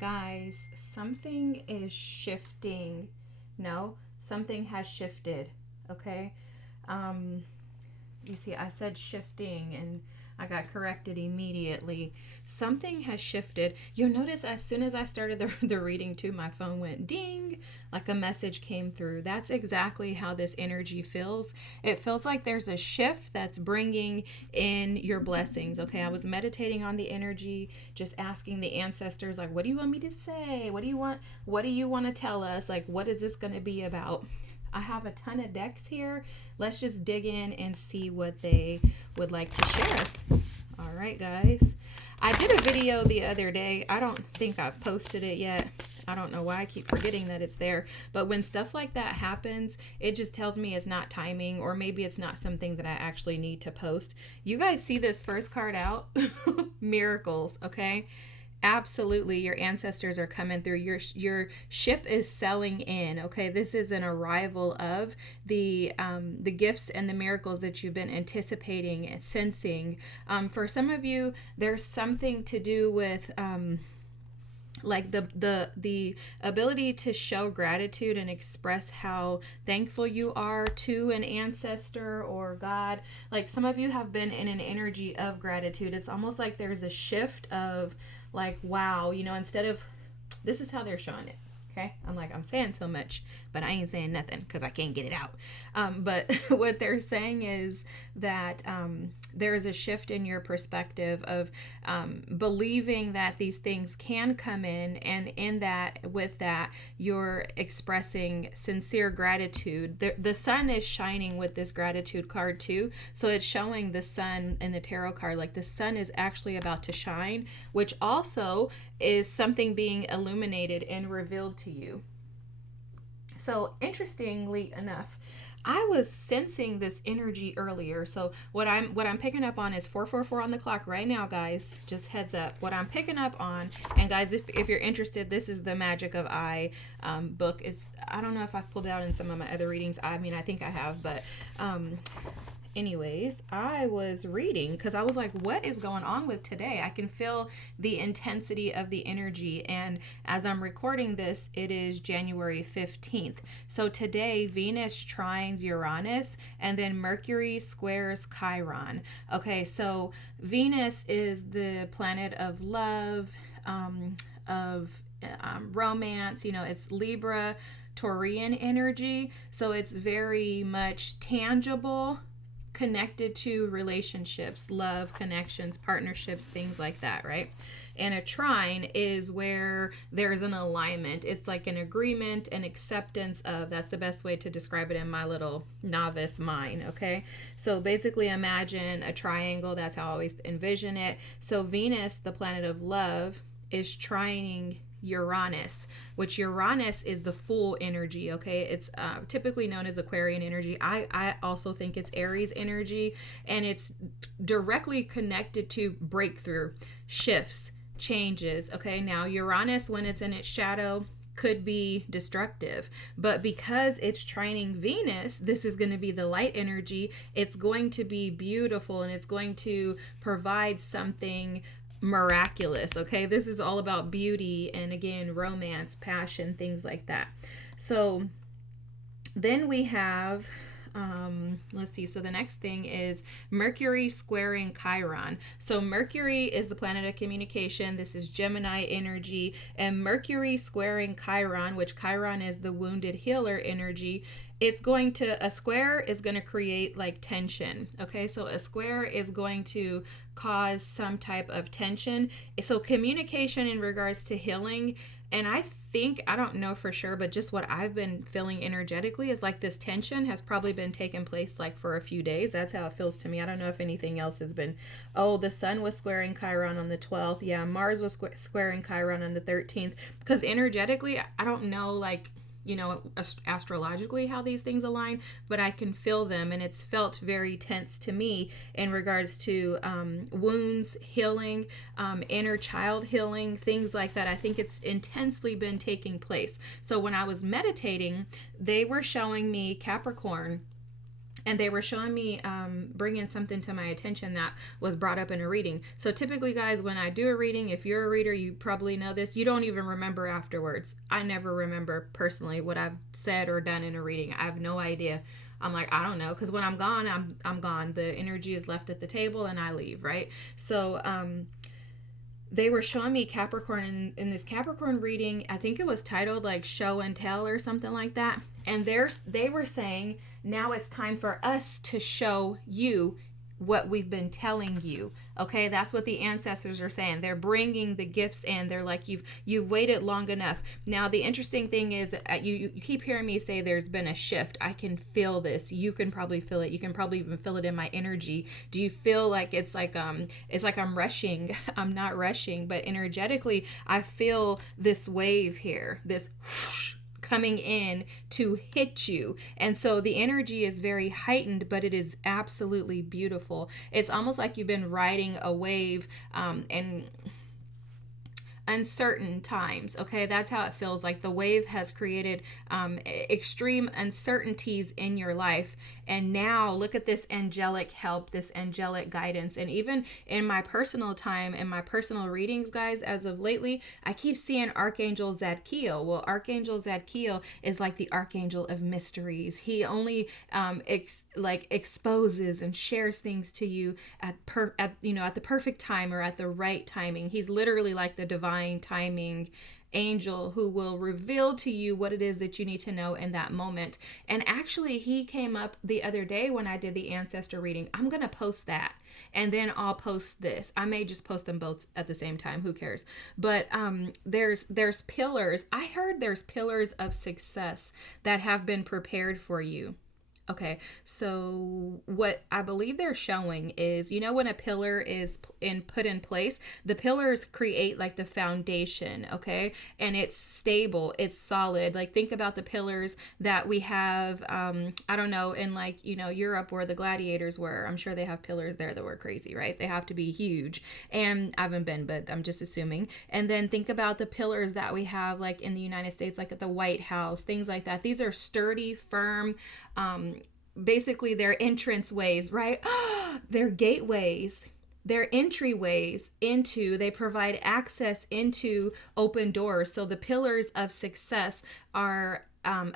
Guys, something is shifting. No, something has shifted. Okay. Um, you see, I said shifting and I got corrected immediately. Something has shifted. You'll notice as soon as I started the reading too, my phone went ding, like a message came through. That's exactly how this energy feels. It feels like there's a shift that's bringing in your blessings. Okay, I was meditating on the energy, just asking the ancestors, like, what do you want me to say? What do you want? What do you want to tell us? Like, what is this going to be about? I have a ton of decks here. Let's just dig in and see what they would like to share. All right, guys. I did a video the other day. I don't think I've posted it yet. I don't know why I keep forgetting that it's there. But when stuff like that happens, it just tells me it's not timing, or maybe it's not something that I actually need to post. You guys see this first card out? Miracles, okay? Absolutely, your ancestors are coming through. Your ship is sailing in. Okay, this is an arrival of the gifts and the miracles that you've been anticipating and sensing. For some of you, there's something to do with like the ability to show gratitude and express how thankful you are to an ancestor or God. Like some of you have been in an energy of gratitude. It's almost like there's a shift of like, wow, you know, instead of, this is how they're showing it. Okay, I'm like, I'm saying so much, but I ain't saying nothing because I can't get it out. But what they're saying is that there is a shift in your perspective of believing that these things can come in, and in that, with that, you're expressing sincere gratitude. The sun is shining with this gratitude card too, so it's showing the sun in the tarot card, like the sun is actually about to shine, which also is something being illuminated and revealed to you. So interestingly enough, I was sensing this energy earlier. So what I'm picking up on is 444 on the clock right now, guys. Just heads up. What I'm picking up on, and guys, if you're interested, this is the Magic of I book. It's, I don't know if I've pulled out in some of my other readings. I mean, I think I have, but anyways, I was reading because I was like, what is going on with today? I can feel the intensity of the energy. And as I'm recording this, it is January 15th. So today, Venus trines Uranus and then Mercury squares Chiron. Okay, so Venus is the planet of love, of romance. You know, it's Libra, Taurian energy. So it's very much tangible, connected to relationships, love, connections, partnerships, things like that, right? And a trine is where there's an alignment. It's like an agreement, an acceptance of, that's the best way to describe it in my little novice mind, okay? So basically imagine a triangle. That's how I always envision it. So Venus, the planet of love, is trining Uranus, which Uranus is the full energy, okay? It's typically known as Aquarian energy. I also think it's Aries energy, and it's directly connected to breakthrough, shifts, changes, okay? Now, Uranus, when it's in its shadow, could be destructive, but because it's trining Venus, this is going to be the light energy. It's going to be beautiful, and it's going to provide something miraculous, okay? This is all about beauty and, again, romance, passion, things like that. So then we have let's see, so the next thing is Mercury squaring Chiron. So Mercury is the planet of communication. This is Gemini energy, and Mercury squaring Chiron, which Chiron is the wounded healer energy, it's going to, a square is going to create like tension, okay? So a square is going to cause some type of tension. So communication in regards to healing, and I think, I don't know for sure, but just what I've been feeling energetically is like this tension has probably been taking place like for a few days. That's how it feels to me. I don't know if anything else has been. Oh, the sun was squaring Chiron on the 12th. Yeah, Mars was squaring Chiron on the 13th. Because energetically, I don't know, like, you know, astrologically how these things align, but I can feel them, and it's felt very tense to me in regards to wounds healing, inner child healing, things like that. I think it's intensely been taking place. So when I was meditating, they were showing me Capricorn and they were showing me bringing something to my attention that was brought up in a reading. So typically, guys, when I do a reading, if you're a reader, you probably know this, you don't even remember afterwards. I never remember personally what I've said or done in a reading. I have no idea. I'm like, I don't know, because when I'm gone, I'm gone. The energy is left at the table and I leave, right? So they were showing me Capricorn in this Capricorn reading. I think it was titled like Show and Tell or something like that. And they were saying, now it's time for us to show you what we've been telling you. Okay, that's what the ancestors are saying. They're bringing the gifts in. They're like, you've waited long enough. Now the interesting thing is that you keep hearing me say there's been a shift. I can feel this. You can probably feel it. You can probably even feel it in my energy. Do you feel like it's like I'm rushing? I'm not rushing, but energetically I feel this wave here, this whoosh, coming in to hit you. And so the energy is very heightened, but it is absolutely beautiful. It's almost like you've been riding a wave and uncertain times. Okay, that's how it feels. Like the wave has created extreme uncertainties in your life, and now look at this angelic help, this angelic guidance. And even in my personal time, in my personal readings, guys, as of lately, I keep seeing Archangel Zadkiel. Well, Archangel Zadkiel is like the archangel of mysteries. He only exposes and shares things to you at the perfect time or at the right timing. He's literally like the divine timing angel who will reveal to you what it is that you need to know in that moment. And actually, he came up the other day when I did the ancestor reading. I'm going to post that, and then I'll post this. I may just post them both at the same time. Who cares? But there's pillars. I heard there's pillars of success that have been prepared for you. Okay, so what I believe they're showing is, when a pillar is put in place, the pillars create like the foundation, okay? And it's stable, it's solid. Like think about the pillars that we have, I don't know, in like, Europe where the gladiators were. I'm sure they have pillars there that were crazy, right? They have to be huge. And I haven't been, but I'm just assuming. And then think about the pillars that we have like in the United States, like at the White House, things like that. These are sturdy, firm, basically their entrance ways, right? Their gateways, their entryways into, they provide access into open doors. So the pillars of success are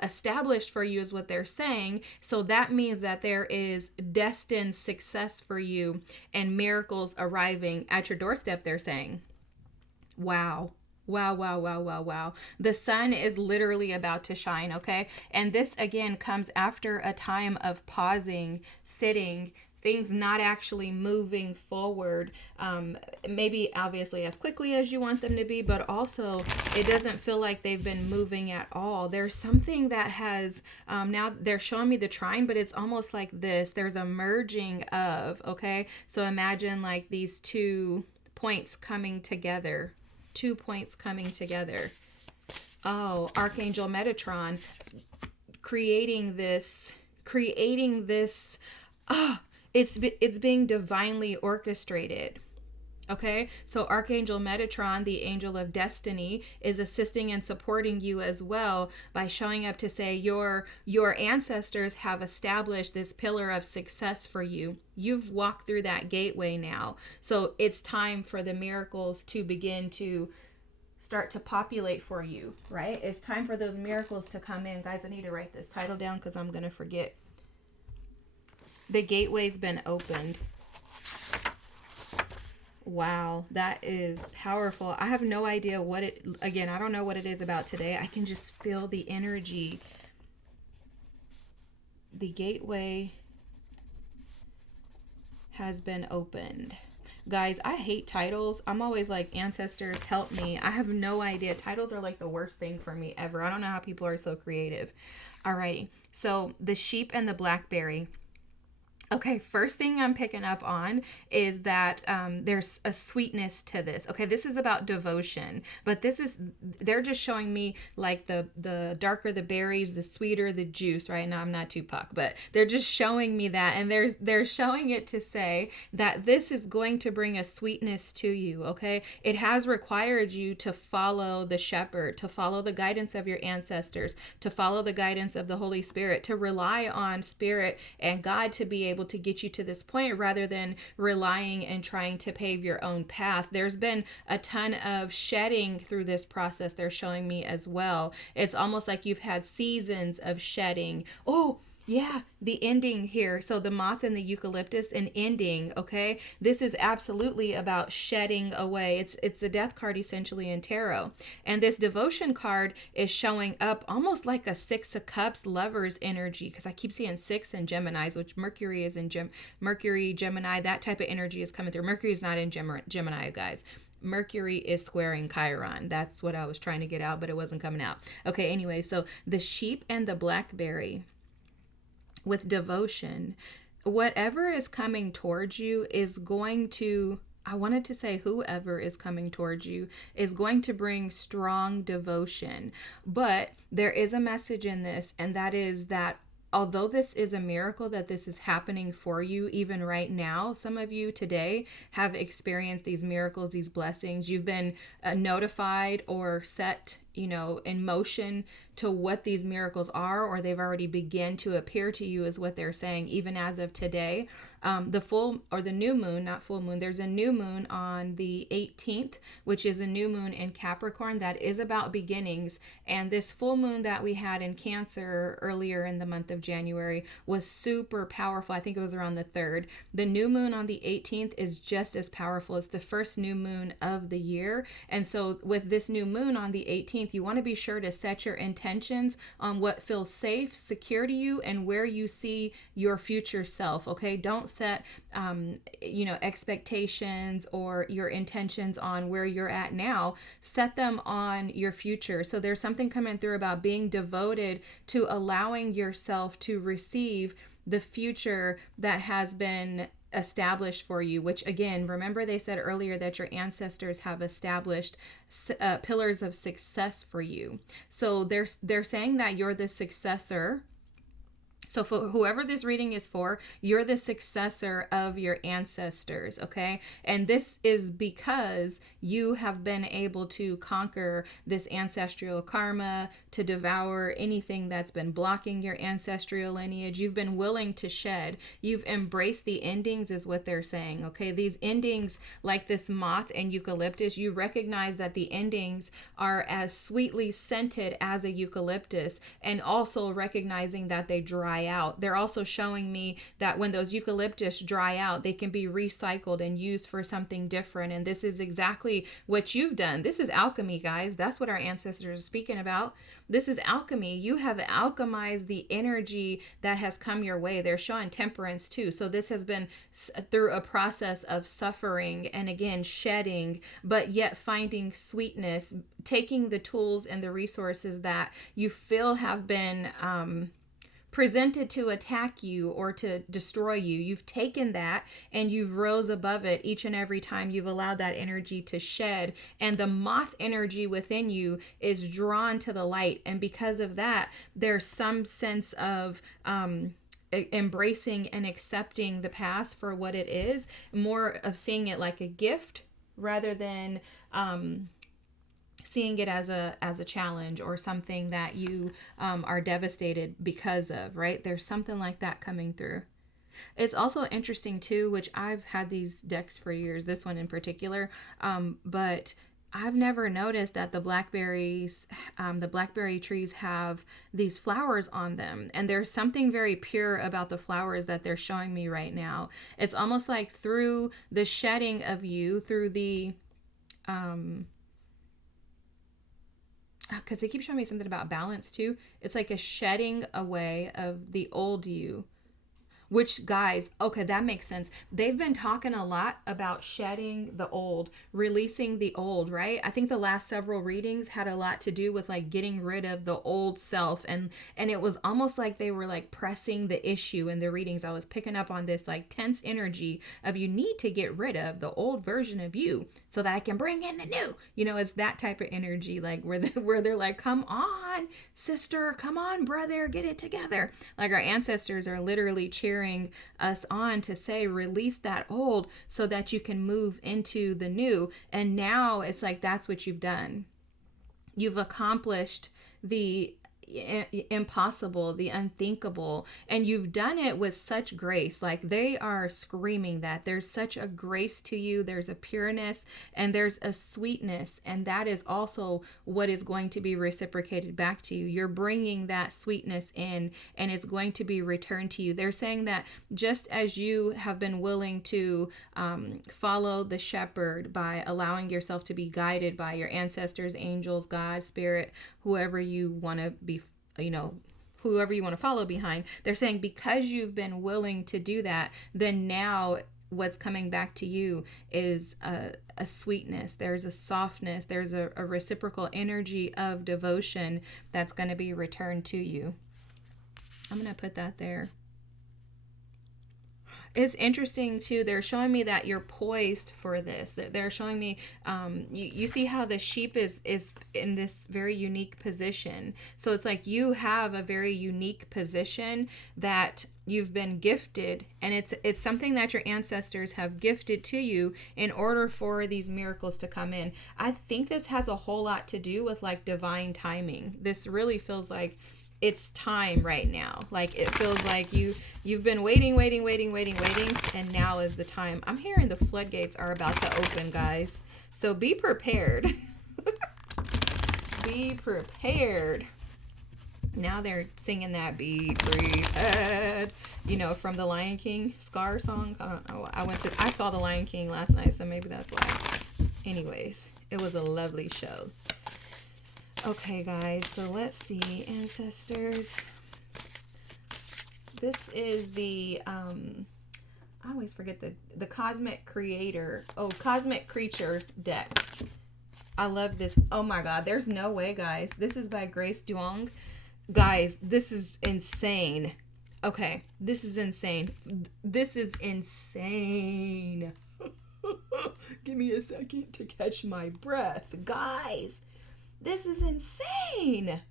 established for you is what they're saying. So that means that there is destined success for you and miracles arriving at your doorstep, they're saying. Wow. Wow, wow, wow, wow, wow. The sun is literally about to shine, okay? And this, again, comes after a time of pausing, sitting, things not actually moving forward, maybe obviously as quickly as you want them to be, but also it doesn't feel like they've been moving at all. There's something that has, now they're showing me the trine, but it's almost like this. There's a merging of, okay? So imagine like these 2 points coming together. 2 points coming together. Oh, Archangel Metatron creating this, it's being divinely orchestrated. Okay, so Archangel Metatron, the angel of destiny, is assisting and supporting you as well by showing up to say your ancestors have established this pillar of success for you. You've walked through that gateway now. So it's time for the miracles to begin to start to populate for you, right? It's time for those miracles to come in. Guys, I need to write this title down because I'm going to forget. The gateway's been opened. Wow, that is powerful. I have no idea what I don't know what it is about today. I can just feel the energy. The gateway has been opened. Guys, I hate titles. I'm always like, ancestors, help me. I have no idea. Titles are like the worst thing for me ever. I don't know how people are so creative. Alrighty, so the sheep and the blackberry. Okay, first thing I'm picking up on is that there's a sweetness to this. Okay, this is about devotion, but they're just showing me like the darker the berries, the sweeter the juice. Right now, I'm not Tupac, but they're just showing me that, and they're showing it to say that this is going to bring a sweetness to you. Okay, it has required you to follow the shepherd, to follow the guidance of your ancestors, to follow the guidance of the Holy Spirit, to rely on Spirit and God to be able to get you to this point rather than relying and trying to pave your own path. There's been a ton of shedding through this process, they're showing me as well. It's almost like you've had seasons of shedding. Oh, yeah, the ending here. So the moth and the eucalyptus, an ending, okay? This is absolutely about shedding away. It's the death card essentially in tarot. And this devotion card is showing up almost like a 6 of Cups lovers energy, because I keep seeing 6 in Geminis, which Mercury is in Mercury, Gemini, that type of energy is coming through. Mercury is not in Gemini, guys. Mercury is squaring Chiron. That's what I was trying to get out, but it wasn't coming out. Okay, anyway, so the sheep and the blackberry with devotion, whatever is coming towards you is going to, I wanted to say whoever is coming towards you is going to bring strong devotion. But there is a message in this, and that is that although this is a miracle that this is happening for you even right now, some of you today have experienced these miracles, these blessings. You've been notified or set, in motion to what these miracles are, or they've already begun to appear to you, is what they're saying, even as of today. The full or the new moon, not full moon, there's a new moon on the 18th, which is a new moon in Capricorn that is about beginnings. And this full moon that we had in Cancer earlier in the month of January was super powerful. I think it was around the 3rd. The new moon on the 18th is just as powerful. It's the first new moon of the year. And so with this new moon on the 18th, you want to be sure to set your intentions on what feels safe, secure to you, and where you see your future self. Okay, don't set expectations or your intentions on where you're at now. Set them on your future. So there's something coming through about being devoted to allowing yourself to receive the future that has been established for you, which again, remember they said earlier that your ancestors have established pillars of success for you. So they're saying that you're the successor. So for whoever this reading is for, you're the successor of your ancestors, okay? And this is because you have been able to conquer this ancestral karma, to devour anything that's been blocking your ancestral lineage. You've been willing to shed. You've embraced the endings, is what they're saying, okay? These endings, like this moth and eucalyptus, you recognize that the endings are as sweetly scented as a eucalyptus, and also recognizing that they dry out. They're also showing me that when those eucalyptus dry out, they can be recycled and used for something different. And this is exactly what you've done. This is alchemy, guys. That's what our ancestors are speaking about. This is alchemy. You have alchemized the energy that has come your way. They're showing temperance too. So this has been through a process of suffering and again shedding, but yet finding sweetness, taking the tools and the resources that you feel have been presented to attack you or to destroy you. You've taken that and you've rose above it each and every time you've allowed that energy to shed. And the moth energy within you is drawn to the light. And because of that, there's some sense of embracing and accepting the past for what it is, more of seeing it like a gift rather than seeing it as a challenge or something that you are devastated because of, right? There's something like that coming through. It's also interesting too, which I've had these decks for years, this one in particular, but I've never noticed that the blackberry trees have these flowers on them. And there's something very pure about the flowers that they're showing me right now. It's almost like through the shedding of you, through the because they keep showing me something about balance too. It's like a shedding away of the old you. Which, guys, okay, that makes sense. They've been talking a lot about shedding the old, releasing the old, right? I think the last several readings had a lot to do with like getting rid of the old self, and it was almost like they were like pressing the issue in the readings. I was picking up on this like tense energy of you need to get rid of the old version of you so that I can bring in the new. It's that type of energy, like where they're like, come on, sister, come on, brother, get it together. Like our ancestors are literally cheering us on to say, release that old so that you can move into the new. And now it's like, that's what you've done. You've accomplished the impossible, the unthinkable, and you've done it with such grace. Like they are screaming that there's such a grace to you, there's a pureness, and there's a sweetness, and that is also what is going to be reciprocated back to you. You're bringing that sweetness in, and it's going to be returned to you. They're saying that just as you have been willing to follow the shepherd by allowing yourself to be guided by your ancestors, angels, God, spirit, whoever you want to be, whoever you want to follow behind, they're saying because you've been willing to do that, then now what's coming back to you is a sweetness, there's a softness, there's a reciprocal energy of devotion that's going to be returned to you. I'm going to put that there. It's interesting too. They're showing me that you're poised for this. They're showing me, you see how the sheep is in this very unique position. So it's like you have a very unique position that you've been gifted, and it's something that your ancestors have gifted to you in order for these miracles to come in. I think this has a whole lot to do with like divine timing. This really feels like it's time right now. Like it feels like you've been waiting, and now is the time. I'm hearing the floodgates are about to open, guys. So be prepared. Be prepared. Now they're singing that "Be Prepared," from the Lion King Scar song. I don't know. I saw the Lion King last night, so maybe that's why. Anyways, it was a lovely show. Okay, guys, so let's see, ancestors. This is the, I always forget the Cosmic Creator, Cosmic Creature deck. I love this. Oh my God, there's no way, guys. This is by Grace Duong. Guys, this is insane. Okay, this is insane. This is insane. Give me a second to catch my breath. Guys, this is insane.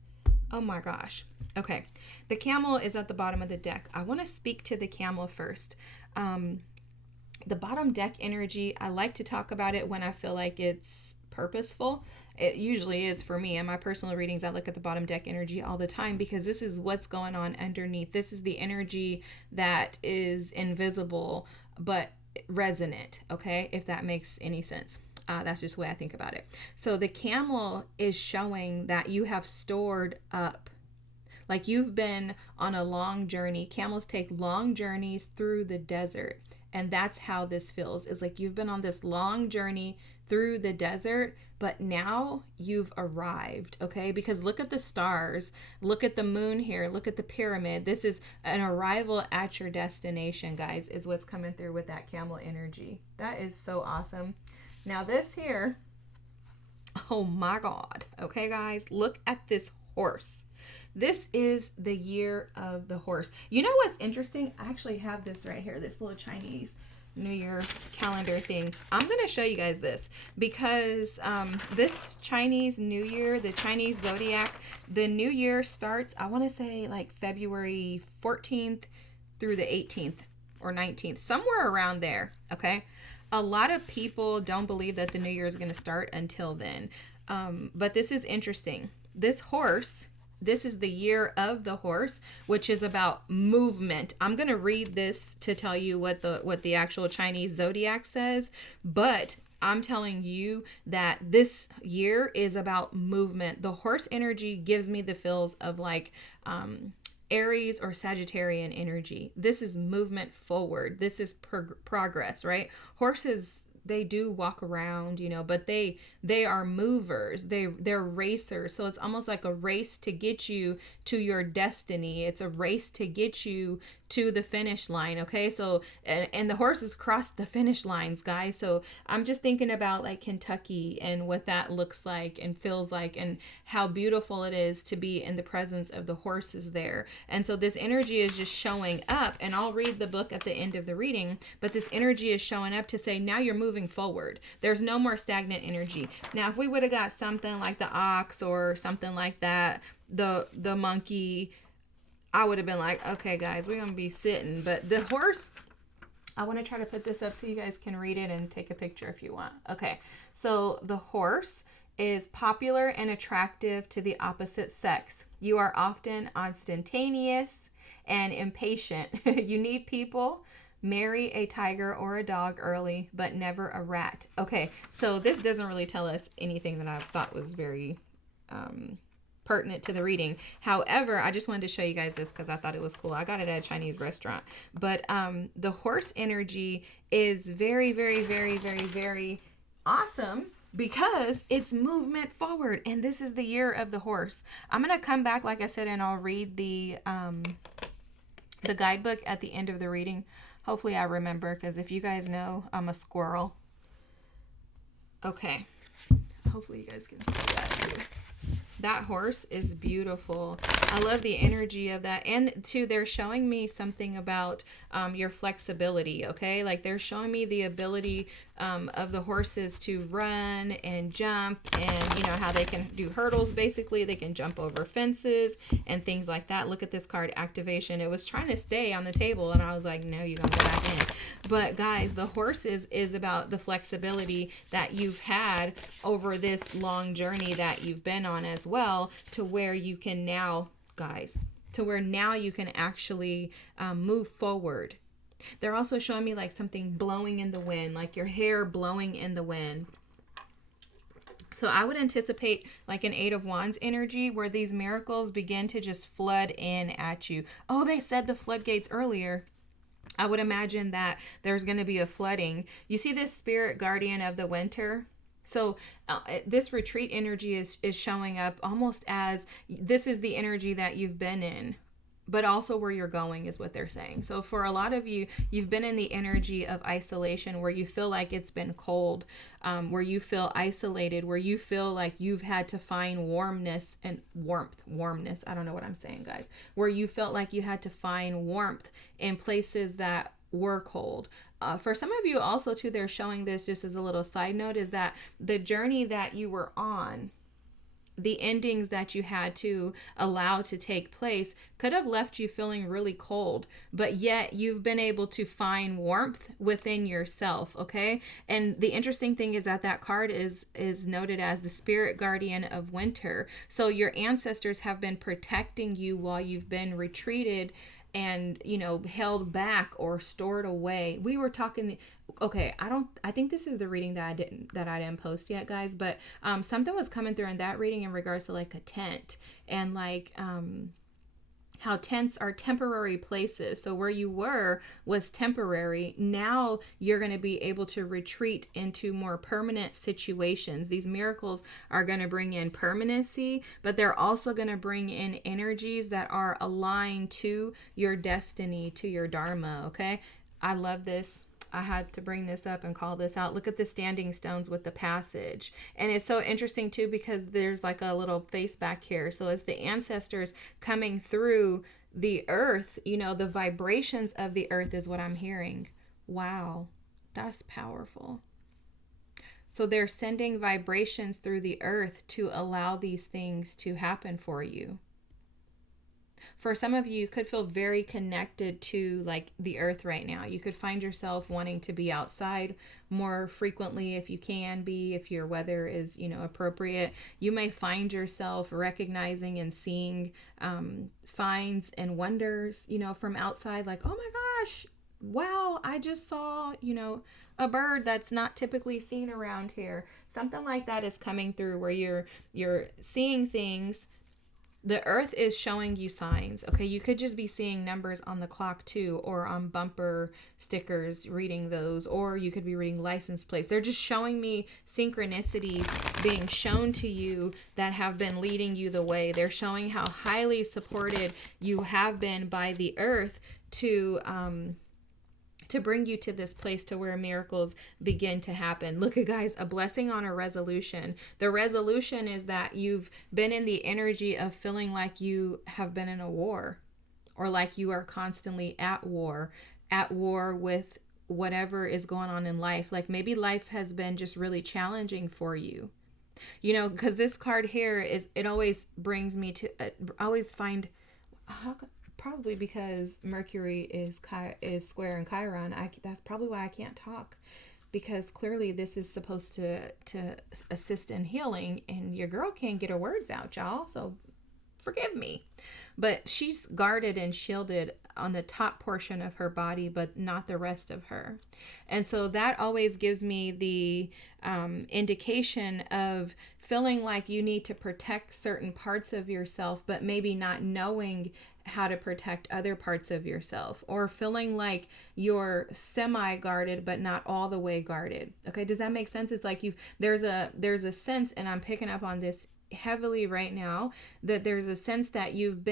Oh my gosh. Okay. The camel is at the bottom of the deck. I want to speak to the camel first. The bottom deck energy, I like to talk about it when I feel like it's purposeful. It usually is for me. In my personal readings, I look at the bottom deck energy all the time because this is what's going on underneath. This is the energy that is invisible but resonant, okay? If that makes any sense. That's just the way I think about it. So the camel is showing that you have stored up. Like you've been on a long journey. Camels take long journeys through the desert. And that's how this feels. It's like you've been on this long journey through the desert, but now you've arrived, okay? Because look at the stars. Look at the moon here. Look at the pyramid. This is an arrival at your destination, guys, is what's coming through with that camel energy. That is so awesome. Now this here, oh my God. Okay, guys, look at this horse. This is the year of the horse. You know what's interesting? I actually have this right here, this little Chinese New Year calendar thing. I'm going to show you guys this because this Chinese New Year, the Chinese zodiac, the New Year starts, I want to say like February 14th through the 18th or 19th, somewhere around there, okay? A lot of people don't believe that the New Year is going to start until then. But this is interesting. This horse, this is the year of the horse, which is about movement. I'm going to read this to tell you what the actual Chinese zodiac says, but I'm telling you that this year is about movement. The horse energy gives me the feels of like Aries or Sagittarian energy. This is movement forward. This is progress, right? Horses, they do walk around, but they are movers. They're racers. So it's almost like a race to get you to your destiny. It's a race to get you to the finish line. Okay, so and the horses crossed the finish lines, guys. So I'm just thinking about like Kentucky and what that looks like and feels like, and how beautiful it is to be in the presence of the horses there. And so this energy is just showing up, and I'll read the book at the end of the reading, but this energy is showing up to say, now you're moving forward. There's no more stagnant energy. Now, if we would have got something like the ox or something like that, the monkey, I would have been like, okay, guys, we're going to be sitting. But the horse, I want to try to put this up so you guys can read it and take a picture if you want. Okay, so the horse is popular and attractive to the opposite sex. You are often ostentatious and impatient. You need people. Marry a tiger or a dog early, but never a rat. Okay, so this doesn't really tell us anything that I thought was very pertinent to the reading. However, I just wanted to show you guys this because I thought it was cool. I got it at a Chinese restaurant. But the horse energy is very, very, very, very, very awesome because it's movement forward. And this is the year of the horse. I'm going to come back, like I said, and I'll read the guidebook at the end of the reading. Hopefully I remember, because if you guys know, I'm a squirrel. Okay. Hopefully you guys can see that too. That horse is beautiful. I love the energy of that. And too, they're showing me something about your flexibility, okay? Like they're showing me the ability of the horses to run and jump, and you know how they can do hurdles. Basically, they can jump over fences and things like that. Look at this card, activation. It was trying to stay on the table, and I was like, no, you're gonna go back in. But guys, the horses is about the flexibility that you've had over this long journey that you've been on as well, to where you can now, guys, to where now you can actually move forward. They're also showing me like something blowing in the wind, like your hair blowing in the wind. So I would anticipate like an Eight of Wands energy where these miracles begin to just flood in at you. Oh, they said the floodgates earlier. I would imagine that there's going to be a flooding. You see this spirit guardian of the winter? So this retreat energy is showing up almost as this is the energy that you've been in, but also where you're going is what they're saying. So for a lot of you, you've been in the energy of isolation where you feel like it's been cold, where you feel isolated, where you feel like you've had to find warmness and warmness. I don't know what I'm saying, guys. Where you felt like you had to find warmth in places that were cold. For some of you also too, they're showing this just as a little side note, is that the journey that you were on, the endings that you had to allow to take place could have left you feeling really cold, but yet you've been able to find warmth within yourself, okay? And the interesting thing is that that card is noted as the spirit guardian of winter. So your ancestors have been protecting you while you've been retreated and, you know, held back or stored away. We were talking, okay, I think this is the reading that I didn't post yet, guys, but something was coming through in that reading in regards to like a tent, and like how tents are temporary places. So where you were was temporary. Now you're going to be able to retreat into more permanent situations. These miracles are going to bring in permanency, but they're also going to bring in energies that are aligned to your destiny, to your dharma, okay? I love this. I had to bring this up and call this out. Look at the standing stones with the passage. And it's so interesting too, because there's like a little face back here. So as the ancestors coming through the earth, you know, the vibrations of the earth is what I'm hearing. Wow, that's powerful. So they're sending vibrations through the earth to allow these things to happen for you. For some of you, you could feel very connected to like the earth right now. You could find yourself wanting to be outside more frequently if you can be, if your weather is, you know, appropriate. You may find yourself recognizing and seeing signs and wonders, you know, from outside, like, oh my gosh, wow, I just saw, you know, a bird that's not typically seen around here. Something like that is coming through where you're seeing things. The earth is showing you signs, okay? You could just be seeing numbers on the clock too, or on bumper stickers, reading those, or you could be reading license plates. They're just showing me synchronicities being shown to you that have been leading you the way. They're showing how highly supported you have been by the earth to bring you to this place to where miracles begin to happen. Look at, guys, a blessing on a resolution. The resolution is that you've been in the energy of feeling like you have been in a war, or like you are constantly at war with whatever is going on in life. Like maybe life has been just really challenging for you. You know, because this card here it always brings me to, I always find, probably because Mercury is square in Chiron. That's probably why I can't talk, because clearly this is supposed to assist in healing, and your girl can't get her words out, y'all. So forgive me. But she's guarded and shielded on the top portion of her body, but not the rest of her. And so that always gives me the indication of feeling like you need to protect certain parts of yourself, but maybe not knowing how to protect other parts of yourself, or feeling like you're semi-guarded but not all the way guarded. Okay, does that make sense? It's like there's a sense, and I'm picking up on this heavily right now, that there's a sense that you've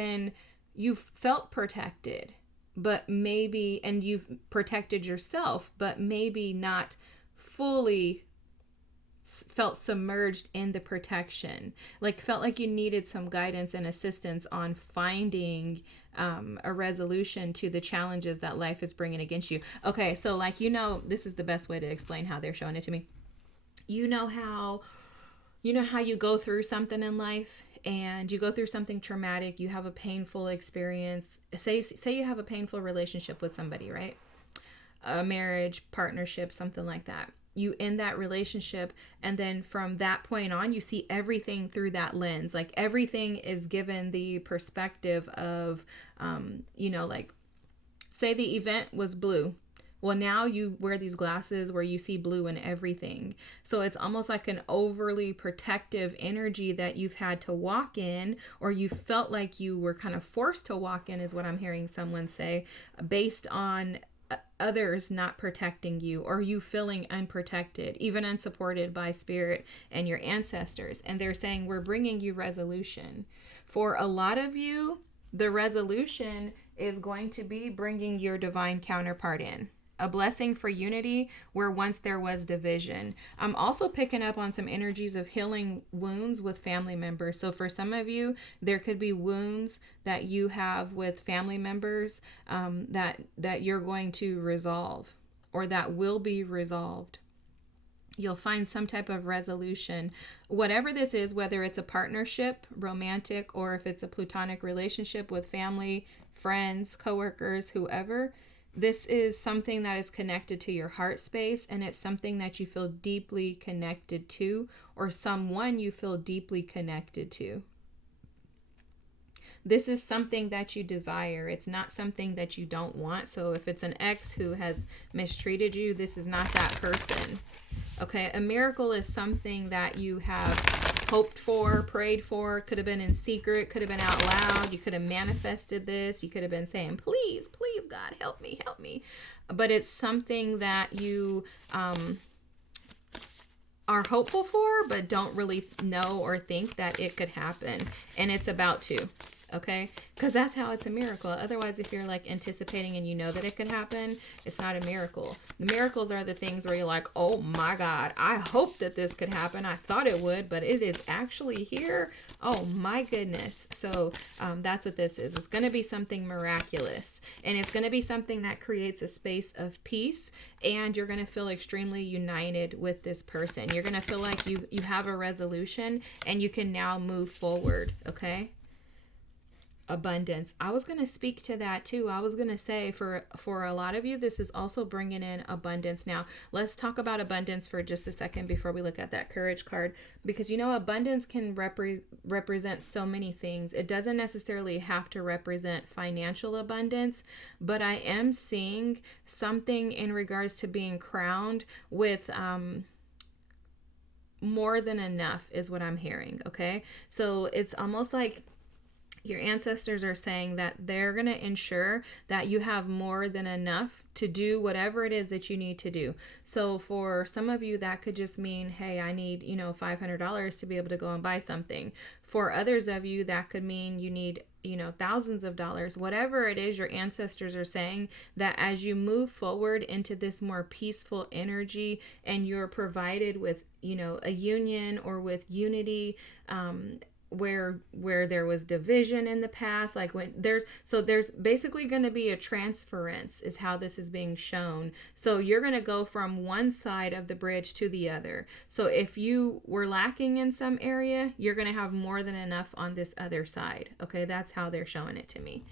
felt protected, but maybe, and you've protected yourself, but maybe not fully felt submerged in the protection. Like felt like you needed some guidance and assistance on finding a resolution to the challenges that life is bringing against you. Okay, so like, you know, this is the best way to explain how they're showing it to me. You know how you go through something in life, and you go through something traumatic, you have a painful experience. Say you have a painful relationship with somebody, right? A marriage, partnership, something like that. You end that relationship, and then from that point on, you see everything through that lens. Like everything is given the perspective of, like say the event was blue. Well, now you wear these glasses where you see blue in everything. So it's almost like an overly protective energy that you've had to walk in, or you felt like you were kind of forced to walk in, is what I'm hearing someone say, based on others not protecting you, or you feeling unprotected, even unsupported by spirit and your ancestors. And they're saying, we're bringing you resolution. For a lot of you, the resolution is going to be bringing your divine counterpart in. A blessing for unity where once there was division. I'm also picking up on some energies of healing wounds with family members. So for some of you, there could be wounds that you have with family members that you're going to resolve, or that will be resolved. You'll find some type of resolution. Whatever this is, whether it's a partnership, romantic, or if it's a platonic relationship with family, friends, coworkers, whoever, this is something that is connected to your heart space, and it's something that you feel deeply connected to, or someone you feel deeply connected to. This is something that you desire. It's not something that you don't want. So if it's an ex who has mistreated you, this is not that person. Okay, a miracle is something that you have hoped for, prayed for, could have been in secret, could have been out loud. You could have manifested this. You could have been saying, please, please, God, help me, help me. But it's something that you are hopeful for, but don't really know or think that it could happen. And it's about to. Okay, because that's how it's a miracle. Otherwise, if you're like anticipating and you know that it could happen, it's not a miracle. The miracles are the things where you're like, oh my God, I hope that this could happen. I thought it would, but it is actually here. Oh my goodness. So that's what this is. It's going to be something miraculous, and it's going to be something that creates a space of peace, and you're going to feel extremely united with this person. You're going to feel like you have a resolution, and you can now move forward. Okay. Abundance. I was going to speak to that too. I was going to say for a lot of you, this is also bringing in abundance. Now, let's talk about abundance for just a second before we look at that courage card, because abundance can represent so many things. It doesn't necessarily have to represent financial abundance, but I am seeing something in regards to being crowned with more than enough is what I'm hearing. Okay. So it's almost like your ancestors are saying that they're going to ensure that you have more than enough to do whatever it is that you need to do. So for some of you, that could just mean, hey, I need, $500 to be able to go and buy something. For others of you, that could mean you need thousands of dollars, whatever it is your ancestors are saying, that as you move forward into this more peaceful energy and you're provided with, a union or with unity, where there was division in the past, like when there's basically going to be a transference is how this is being shown. So you're going to go from one side of the bridge to the other. So if you were lacking in some area, you're going to have more than enough on this other side. Okay, that's how they're showing it to me.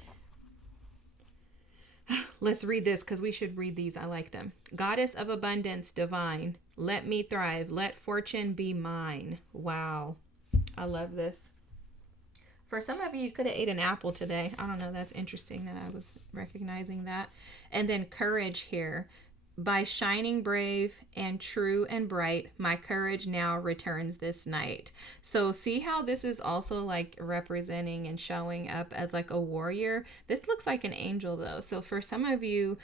Let's read this because we should read these. I like them. Goddess of abundance divine, let me thrive, let fortune be mine. Wow, I love this. For some of you, you could have ate an apple today. I don't know. That's interesting that I was recognizing that. And then courage here. By shining brave and true and bright, my courage now returns this night. So see how this is also like representing and showing up as like a warrior. This looks like an angel though. So for some of you,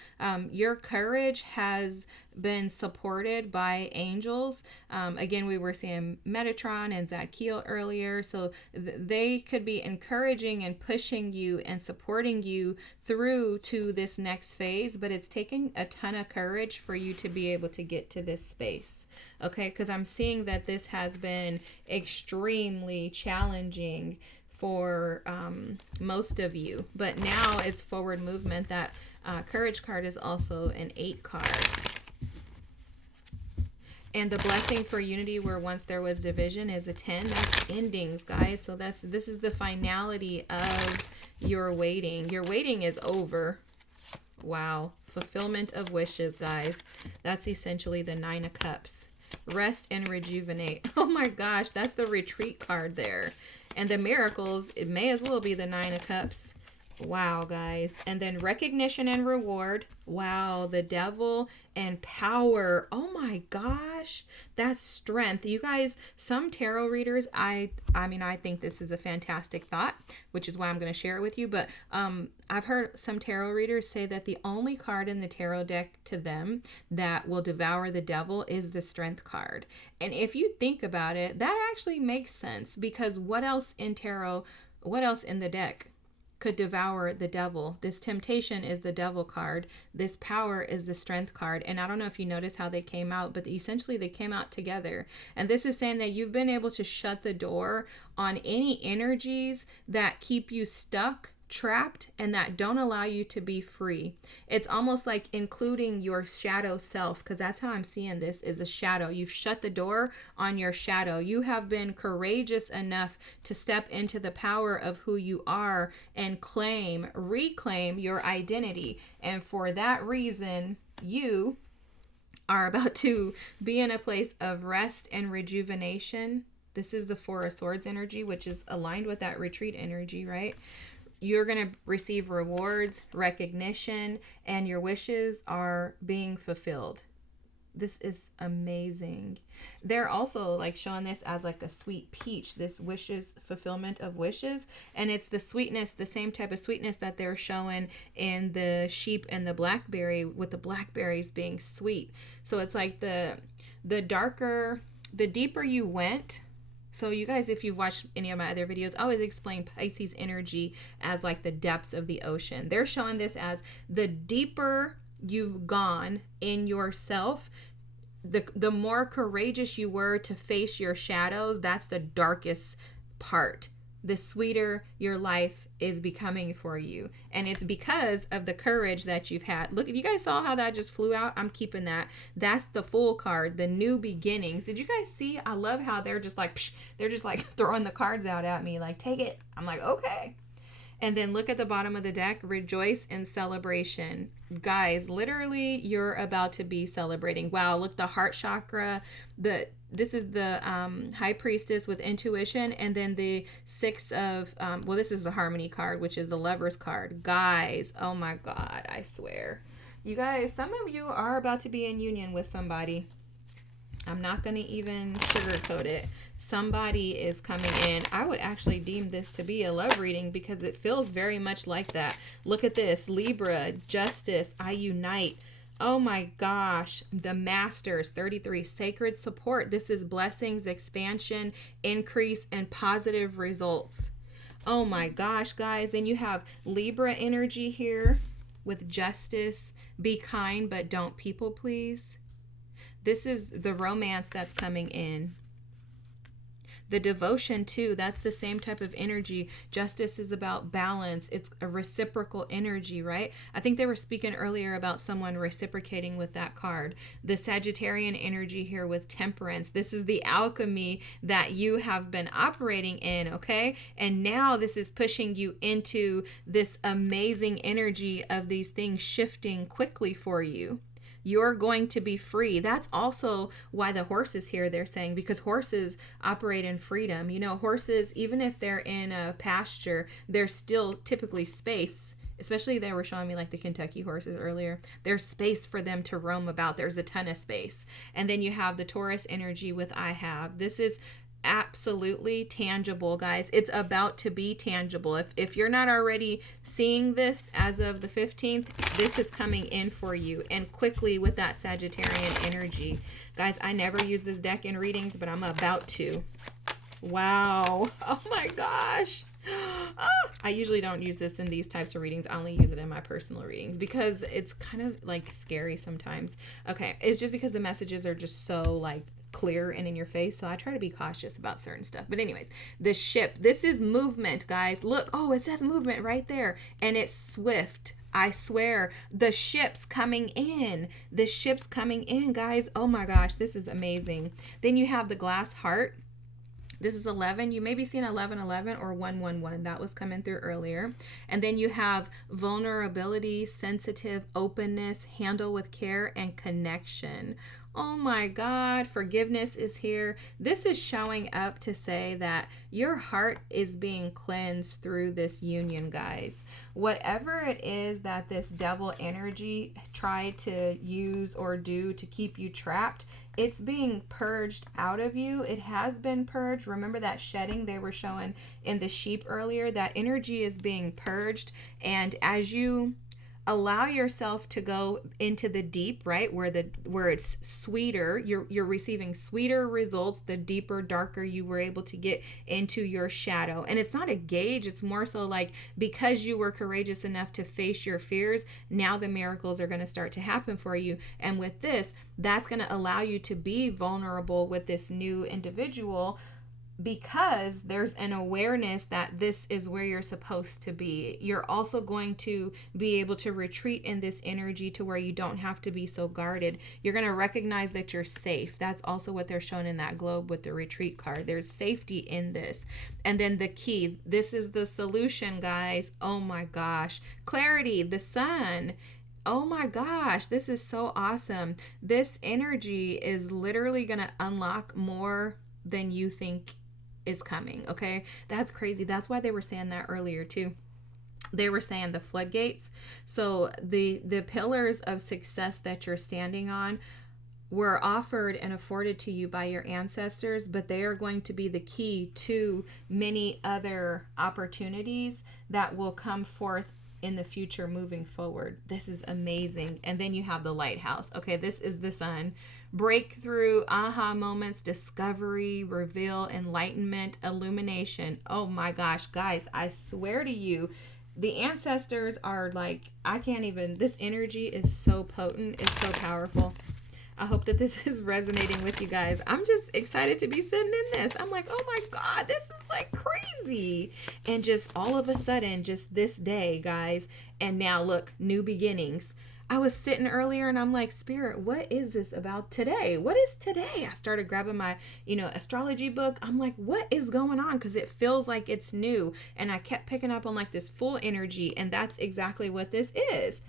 your courage has been supported by angels. Again, we were seeing Metatron and Zadkiel earlier. So they could be encouraging and pushing you and supporting you through to this next phase, but it's taken a ton of courage for you to be able to get to this space. Okay, because I'm seeing that this has been extremely challenging for most of you, but now it's forward movement. That courage card is also an 8 card. And the blessing for unity, where once there was division, is a 10. That's endings, guys. So this is the finality of your waiting. Your waiting is over. Wow. Fulfillment of wishes, guys. That's essentially the 9 of Cups. Rest and rejuvenate. Oh my gosh, that's the retreat card there. And the miracles, it may as well be the 9 of Cups. Wow, guys. And then recognition and reward. Wow, the devil and power. Oh my gosh, that's strength. You guys, some tarot readers, I mean, I think this is a fantastic thought, which is why I'm going to share it with you. But I've heard some tarot readers say that the only card in the tarot deck to them that will devour the devil is the strength card. And if you think about it, that actually makes sense, because what else in tarot, what else in the deck could devour the devil? This temptation is the devil card. This power is the strength card. And I don't know if you notice how they came out, but essentially they came out together. And this is saying that you've been able to shut the door on any energies that keep you stuck, trapped, and that don't allow you to be free. It's almost like including your shadow self, because that's how I'm seeing this, is a shadow. You've shut the door on your shadow. You have been courageous enough to step into the power of who you are and reclaim your identity. And for that reason, you are about to be in a place of rest and rejuvenation. This is the 4 of Swords energy, which is aligned with that retreat energy, right? You're going to receive rewards, recognition, and your wishes are being fulfilled. This is amazing. They're also like showing this as like a sweet peach, this wishes, fulfillment of wishes. And it's the sweetness, the same type of sweetness that they're showing in the sheep and the blackberry, with the blackberries being sweet. So it's like the deeper you went. So you guys, if you've watched any of my other videos, I always explain Pisces energy as like the depths of the ocean. They're showing this as the deeper you've gone in yourself, the more courageous you were to face your shadows. That's the darkest part. The sweeter your life is becoming for you. And it's because of the courage that you've had. Look, you guys saw how that just flew out? I'm keeping that. That's the Fool card, the new beginnings. Did you guys see? I love how they're just like, they're just like throwing the cards out at me, like, take it. I'm like, okay. And then look at the bottom of the deck, rejoice in celebration. Guys, literally, you're about to be celebrating. Wow, look, the heart chakra, this is the high priestess with intuition, and then the 6 of, this is the harmony card, which is the Lover's card. Guys, oh my God, I swear. You guys, some of you are about to be in union with somebody. I'm not going to even sugarcoat it. Somebody is coming in. I would actually deem this to be a love reading because it feels very much like that. Look at this. Libra, justice, I unite. Oh my gosh. The Masters, 33, sacred support. This is blessings, expansion, increase, and positive results. Oh my gosh, guys. Then you have Libra energy here with justice. Be kind, but don't people please. This is the romance that's coming in. The devotion too, that's the same type of energy. Justice is about balance. It's a reciprocal energy, right? I think they were speaking earlier about someone reciprocating with that card. The Sagittarian energy here with temperance. This is the alchemy that you have been operating in, okay? And now this is pushing you into this amazing energy of these things shifting quickly for you. You're going to be free. That's also why the horse is here, they're saying, because horses operate in freedom. You know, horses, even if they're in a pasture, there's still typically space. Especially they were showing me like the Kentucky horses earlier. There's space for them to roam about. There's a ton of space. And then you have the Taurus energy with I have. This is absolutely tangible, guys. It's about to be tangible. If you're not already seeing this as of the 15th, this is coming in for you, and quickly with that Sagittarian energy. Guys, I never use this deck in readings, but I'm about to. Wow. Oh my gosh. Oh, I usually don't use this in these types of readings. I only use it in my personal readings because it's kind of like scary sometimes. Okay, it's just because the messages are just so like clear and in your face, so I try to be cautious about certain stuff. But anyways, the ship, this is movement, guys. Look, oh, it says movement right there, and it's swift. I swear, the ship's coming in. The ship's coming in, guys. Oh my gosh, this is amazing. Then you have the glass heart. This is 11. You may be seeing 1111 or 111. That was coming through earlier. And then you have vulnerability, sensitive, openness, handle with care, and connection. Oh my God, forgiveness is here. This is showing up to say that your heart is being cleansed through this union, guys. Whatever it is that this devil energy tried to use or do to keep you trapped, it's being purged out of you. It has been purged. Remember that shedding they were showing in the sheep earlier? That energy is being purged. And as you allow yourself to go into the deep, right, where it's sweeter, you're receiving sweeter results the deeper, darker you were able to get into your shadow. And it's not a gauge, it's more so like because you were courageous enough to face your fears, now the miracles are going to start to happen for you. And with this, that's going to allow you to be vulnerable with this new individual, because there's an awareness that this is where you're supposed to be. You're also going to be able to retreat in this energy to where you don't have to be so guarded. You're going to recognize that you're safe. That's also what they're showing in that globe with the retreat card. There's safety in this. And then the key. This is the solution, guys. Oh my gosh. Clarity, the sun. Oh my gosh, this is so awesome. This energy is literally going to unlock more than you think is coming, okay? That's crazy. That's why they were saying that earlier too. They were saying the floodgates. So the pillars of success that you're standing on were offered and afforded to you by your ancestors, but they are going to be the key to many other opportunities that will come forth in the future moving forward. This is amazing. And then you have the lighthouse. Okay, this is the sun. Breakthrough, aha moments, discovery, reveal, enlightenment, illumination. Oh my gosh, guys, I swear to you, the ancestors are like, I can't even, this energy is so potent, it's so powerful. I hope that this is resonating with you guys. I'm just excited to be sitting in this. I'm like, oh my God, this is like crazy. And just all of a sudden, just this day, guys. And now look, new beginnings. I was sitting earlier and I'm like, Spirit, what is this about today? What is today? I started grabbing my, astrology book. I'm like, what is going on? Because it feels like it's new. And I kept picking up on like this full energy. And that's exactly what this is.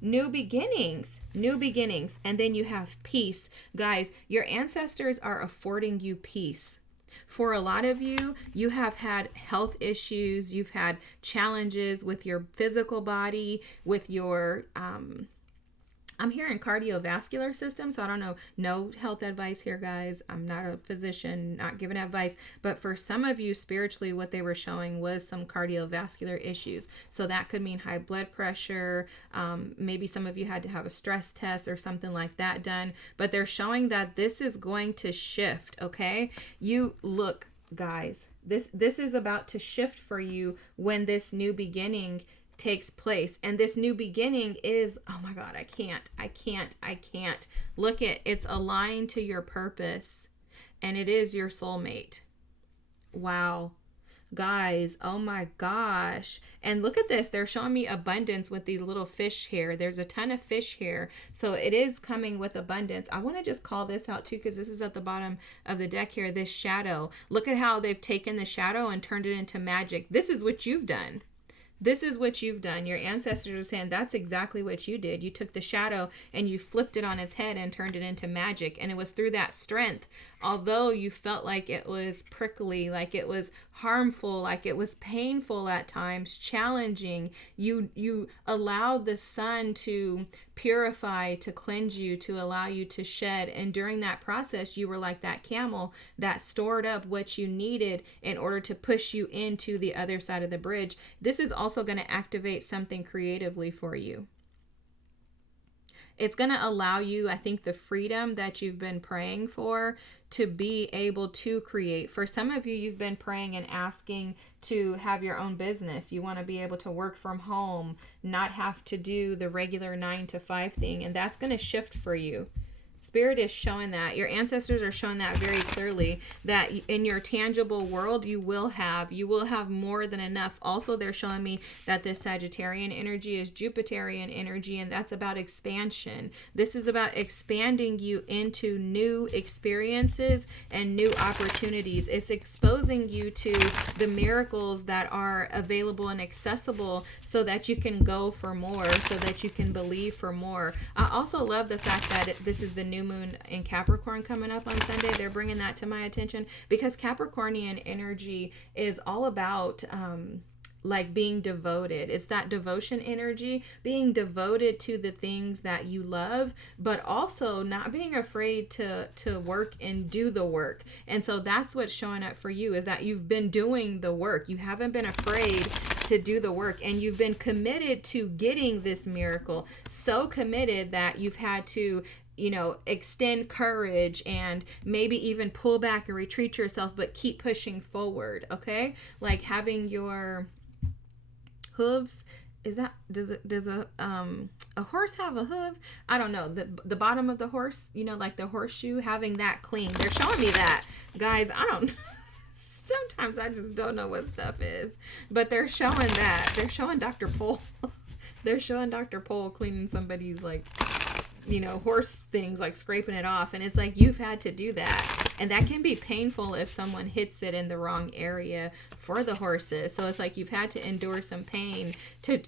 New beginnings. And then you have peace. Guys, your ancestors are affording you peace. For a lot of you, you have had health issues. You've had challenges with your physical body, with your, I'm hearing cardiovascular system, so I don't know, no health advice here, guys. I'm not a physician, not giving advice, but for some of you spiritually, what they were showing was some cardiovascular issues. So that could mean high blood pressure. Maybe some of you had to have a stress test or something like that done, but they're showing that this is going to shift, okay? You look, guys. This is about to shift for you when this new beginning takes place. And this new beginning is, oh my God, I can't. Look at, it's aligned to your purpose, and it is your soulmate. Wow. Guys, oh my gosh. And look at this. They're showing me abundance with these little fish here. There's a ton of fish here. So it is coming with abundance. I want to just call this out too, because this is at the bottom of the deck here, this shadow. Look at how they've taken the shadow and turned it into magic. This is what you've done. This is what you've done. Your ancestors are saying that's exactly what you did. You took the shadow and you flipped it on its head and turned it into magic. And it was through that strength, although you felt like it was prickly, like it was harmful, like it was painful at times, challenging, you allowed the sun to purify, to cleanse you, to allow you to shed. And during that process, you were like that camel that stored up what you needed in order to push you into the other side of the bridge. This is also going to activate something creatively for you. It's going to allow you, I think, the freedom that you've been praying for to be able to create. For some of you, you've been praying and asking to have your own business. You want to be able to work from home, not have to do the regular 9 to 5 thing. And that's going to shift for you. Spirit is showing that. Your ancestors are showing that very clearly, that in your tangible world, you will have more than enough. Also, they're showing me that this Sagittarian energy is Jupiterian energy, and that's about expansion. This is about expanding you into new experiences and new opportunities. It's exposing you to the miracles that are available and accessible so that you can go for more, so that you can believe for more. I also love the fact that this is the new moon in Capricorn coming up on Sunday. They're bringing that to my attention because Capricornian energy is all about like being devoted. It's that devotion energy, being devoted to the things that you love, but also not being afraid to work and do the work. And so that's what's showing up for you, is that you've been doing the work. You haven't been afraid to do the work, and you've been committed to getting this miracle, so committed that you've had to extend courage and maybe even pull back and retreat yourself, but keep pushing forward. Okay. Like having your hooves. Does a horse have a hoof? I don't know. The bottom of the horse, like the horseshoe, having that clean. They're showing me that, guys. Sometimes I just don't know what stuff is, but they're showing that. They're showing Dr. Pole. They're showing Dr. Pole cleaning somebody's horse things, like scraping it off. And it's like, you've had to do that. And that can be painful if someone hits it in the wrong area for the horses. So it's like you've had to endure some pain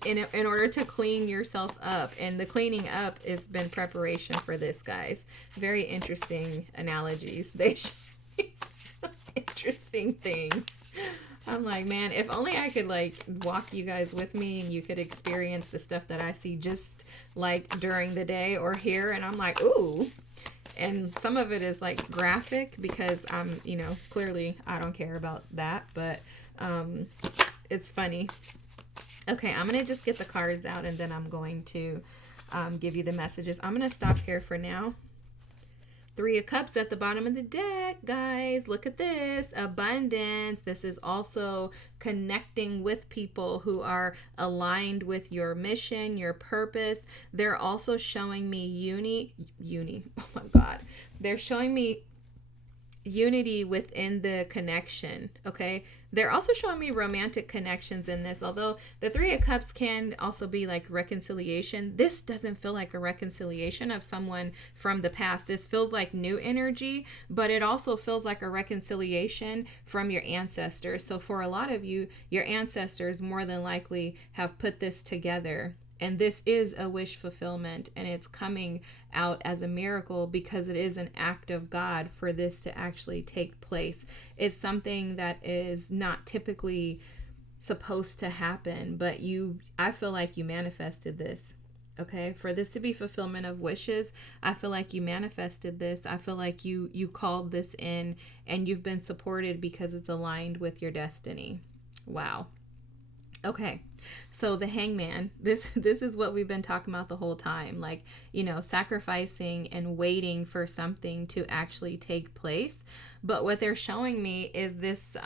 in order to clean yourself up. And the cleaning up has been preparation for this, guys. Very interesting analogies. They show me some interesting things. I'm like, man, if only I could walk you guys with me and you could experience the stuff that I see just during the day or here. And I'm like, ooh. And some of it is graphic because I'm, clearly I don't care about that, but it's funny. Okay, I'm going to just get the cards out and then I'm going to give you the messages. I'm going to stop here for now. 3 of Cups at the bottom of the deck, guys. Look at this. Abundance. This is also connecting with people who are aligned with your mission, your purpose. They're also showing me oh my God. They're showing me unity within the connection. Okay. They're also showing me romantic connections in this, although the 3 of Cups can also be reconciliation. This doesn't feel like a reconciliation of someone from the past. This feels like new energy, but it also feels like a reconciliation from your ancestors. So for a lot of you, your ancestors more than likely have put this together. And this is a wish fulfillment, and it's coming out as a miracle because it is an act of God for this to actually take place. It's something that is not typically supposed to happen, but I feel like you manifested this. Okay, for this to be fulfillment of wishes, I feel like you manifested this. I feel like you called this in, and you've been supported because it's aligned with your destiny. Wow. Okay. So the hangman, this is what we've been talking about the whole time. Like, sacrificing and waiting for something to actually take place. But what they're showing me is this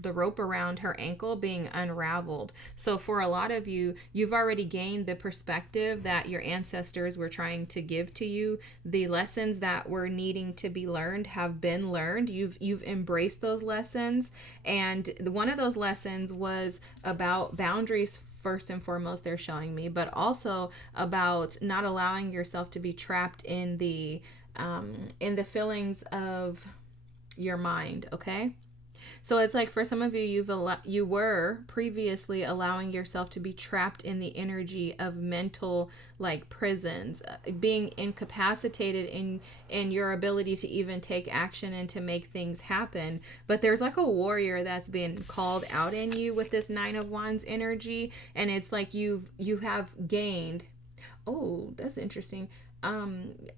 the rope around her ankle being unraveled. So for a lot of you, you've already gained the perspective that your ancestors were trying to give to you. The lessons that were needing to be learned have been learned. You've embraced those lessons, and one of those lessons was about boundaries first and foremost, they're showing me, but also about not allowing yourself to be trapped in the feelings of your mind. Okay, so it's like for some of you, you were previously allowing yourself to be trapped in the energy of mental like prisons, being incapacitated in your ability to even take action and to make things happen. But there's like a warrior that's been called out in you with this Nine of Wands energy, and it's like you have gained. Oh, that's interesting.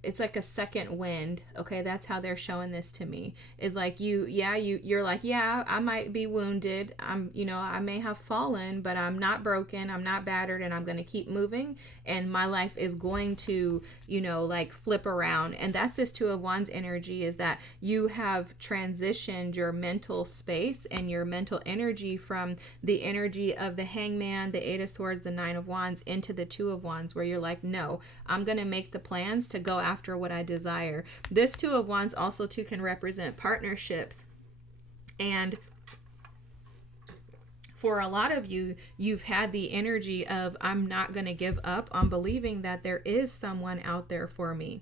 It's like a second wind. Okay, that's how they're showing this to me. Is like you're like, yeah, I might be wounded. I may have fallen, but I'm not broken, I'm not battered, and I'm going to keep moving, and my life is going to, like flip around. And that's this Two of Wands energy, is that you have transitioned your mental space and your mental energy from the energy of the Hangman, the Eight of Swords, the Nine of Wands into the Two of Wands, where you're like, no, I'm going to make the plans to go after what I desire. This Two of Wands also too can represent partnerships. And for a lot of you, you've had the energy of, I'm not going to give up on believing that there is someone out there for me.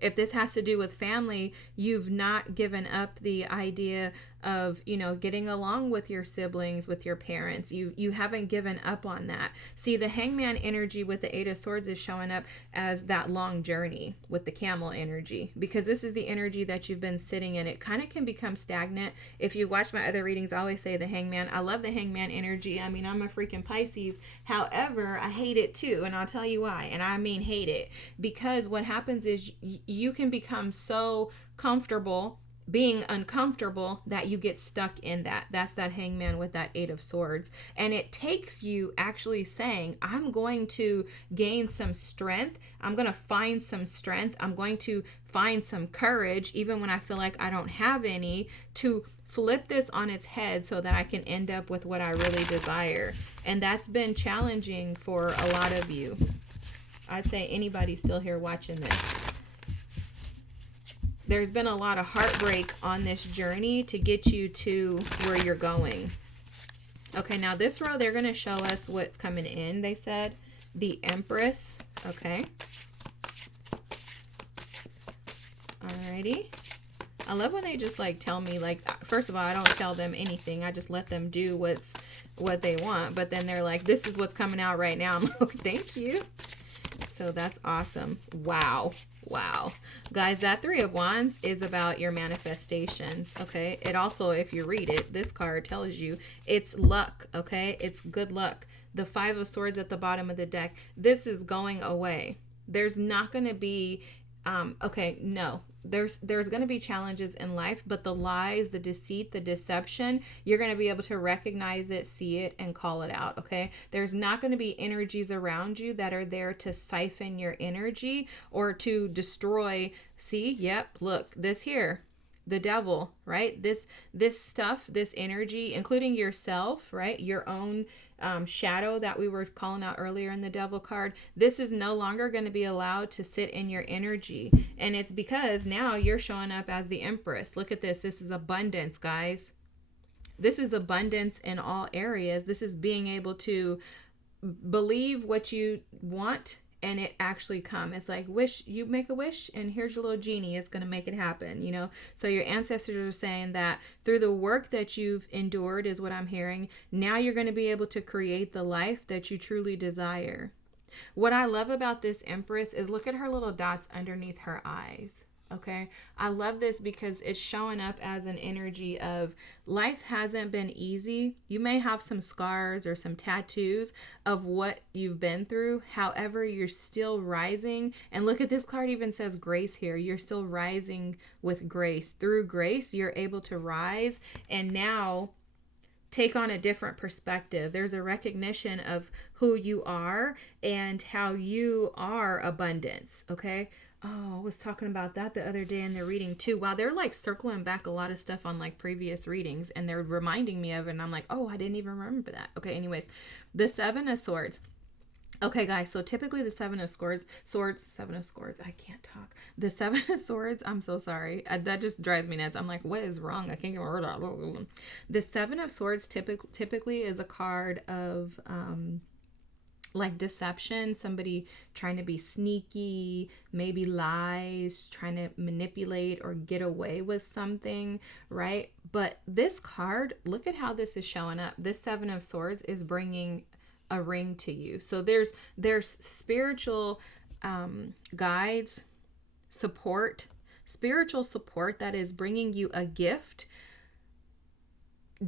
If this has to do with family, you've not given up the idea of, getting along with your siblings, with your parents. You haven't given up on that. See, the Hangman energy with the Eight of Swords is showing up as that long journey with the Camel energy, because this is the energy that you've been sitting in. It kind of can become stagnant. If you watch my other readings, I always say the Hangman. I love the Hangman energy. I mean, I'm a freaking Pisces. However, I hate it too, and I'll tell you why. And I mean hate it, because what happens is you can become so comfortable being uncomfortable that you get stuck in that. That's that Hangman with that Eight of Swords. And it takes you actually saying, I'm going to gain some strength. I'm going to find some strength. I'm going to find some courage, even when I feel like I don't have any, to flip this on its head so that I can end up with what I really desire. And that's been challenging for a lot of you. I'd say anybody still here watching this. There's been a lot of heartbreak on this journey to get you to where you're going. Okay, now this row, they're going to show us what's coming in. They said the Empress. Okay. Alrighty. I love when they just like tell me, like, first of all, I don't tell them anything. I just let them do what they want. But then they're like, this is what's coming out right now. I'm like, thank you. So that's awesome. Wow. Guys, that Three of Wands is about your manifestations, okay? It also, if you read it, this card tells you it's luck, okay? It's good luck. The Five of Swords at the bottom of the deck, this is going away. There's not going to be, there's going to be challenges in life, but the lies, the deceit, the deception, you're going to be able to recognize it, see it, and call it out, okay? There's not going to be energies around you that are there to siphon your energy or to destroy. See, yep, look, this here, the devil, right? This stuff, this energy, including yourself, right? Your own shadow that we were calling out earlier in the devil card, this is no longer going to be allowed to sit in your energy. And it's because now you're showing up as the Empress. Look at this. This is abundance, guys. This is abundance in all areas. This is being able to believe what you want and it actually come. It's like you make a wish and here's your little genie. It's going to make it happen, So your ancestors are saying that through the work that you've endured is what I'm hearing. Now you're going to be able to create the life that you truly desire. What I love about this Empress is look at her little dots underneath her eyes. Okay, I love this because it's showing up as an energy of life hasn't been easy. You may have some scars or some tattoos of what you've been through. However, you're still rising. And look at this card even says grace here. You're still rising with grace. Through grace, you're able to rise. And now take on a different perspective. There's a recognition of who you are and how you are abundance. Okay. Oh, I was talking about that the other day in the reading too. Wow, they're like circling back a lot of stuff on like previous readings, and they're reminding me of it, and I'm like, oh, I didn't even remember that. Okay, anyways, the Seven of Swords. Okay, guys, so typically the Seven of Seven of Swords, I can't talk. The Seven of Swords, I'm so sorry. That just drives me nuts. I'm like, what is wrong? I can't get my word out. The Seven of Swords typically is a card of like deception, somebody trying to be sneaky, maybe lies, trying to manipulate or get away with something, right? But this card, look at how this is showing up. This Seven of Swords is bringing a ring to you. So there's spiritual guides, spiritual support that is bringing you a gift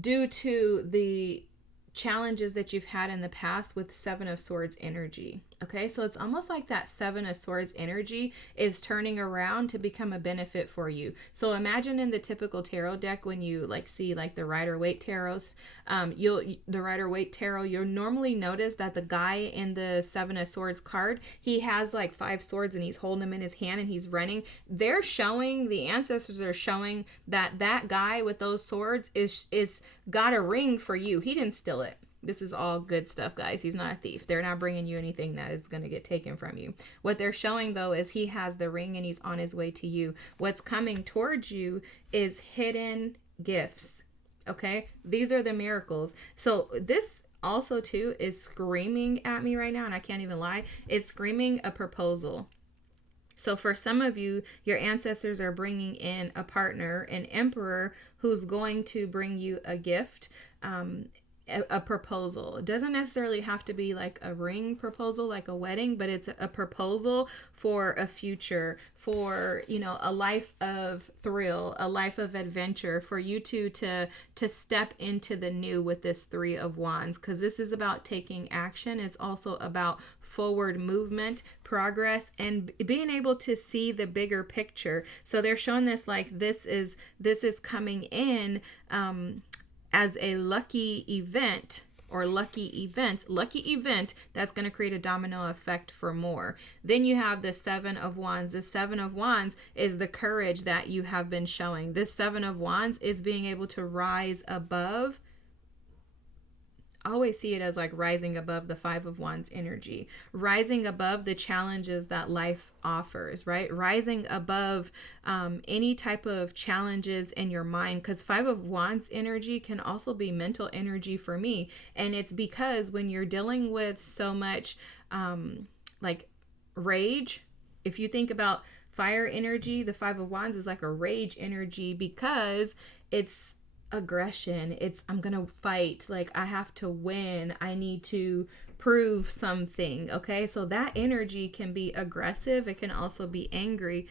due to the challenges that you've had in the past with Seven of Swords energy. Okay, so it's almost like that Seven of Swords energy is turning around to become a benefit for you. So imagine in the typical tarot deck, when you like see like the Rider-Waite tarots, the Rider-Waite tarot, you'll normally notice that the guy in the Seven of Swords card, he has like 5 swords and he's holding them in his hand and he's running. They're showing, the ancestors are showing that that guy with those swords is got a ring for you. He didn't steal it. This is all good stuff, guys. He's not a thief. They're not bringing you anything that is going to get taken from you. What they're showing, though, is he has the ring and he's on his way to you. What's coming towards you is hidden gifts. Okay? These are the miracles. So this also, too, is screaming at me right now, and I can't even lie. It's screaming a proposal. So for some of you, your ancestors are bringing in a partner, an emperor, who's going to bring you a gift, a proposal. It doesn't necessarily have to be like a ring proposal, like a wedding, but it's a proposal for a future, for, you know, a life of thrill, a life of adventure, for you to step into the new with this Three of Wands, because this is about taking action. It's also about forward movement, progress, and being able to see the bigger picture. So they're showing this like this is coming in as a lucky event that's going to create a domino effect for more. Then you have the Seven of Wands. The Seven of Wands is the courage that you have been showing. This Seven of Wands is being able to rise above. I always see it as like rising above the Five of Wands energy, rising above the challenges that life offers, right? Rising above any type of challenges in your mind, because Five of Wands energy can also be mental energy for me. And it's because when you're dealing with so much like rage, if you think about fire energy, the Five of Wands is like a rage energy, because it's aggression. It's, I'm gonna fight, like I have to win, I need to prove something. Okay, so that energy can be aggressive, it can also be angry.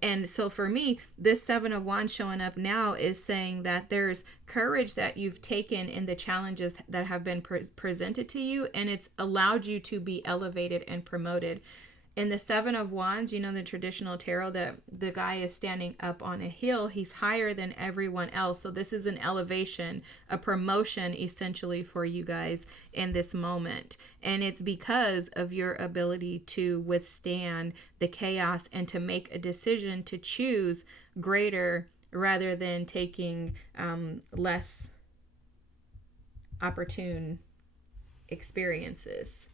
And so for me, this Seven of Wands showing up now is saying that there's courage that you've taken in the challenges that have been presented to you, and it's allowed you to be elevated and promoted. In the Seven of Wands, you know, the traditional tarot, that the guy is standing up on a hill. He's higher than everyone else. So this is an elevation, a promotion essentially for you guys in this moment. And it's because of your ability to withstand the chaos and to make a decision to choose greater rather than taking less opportune experiences.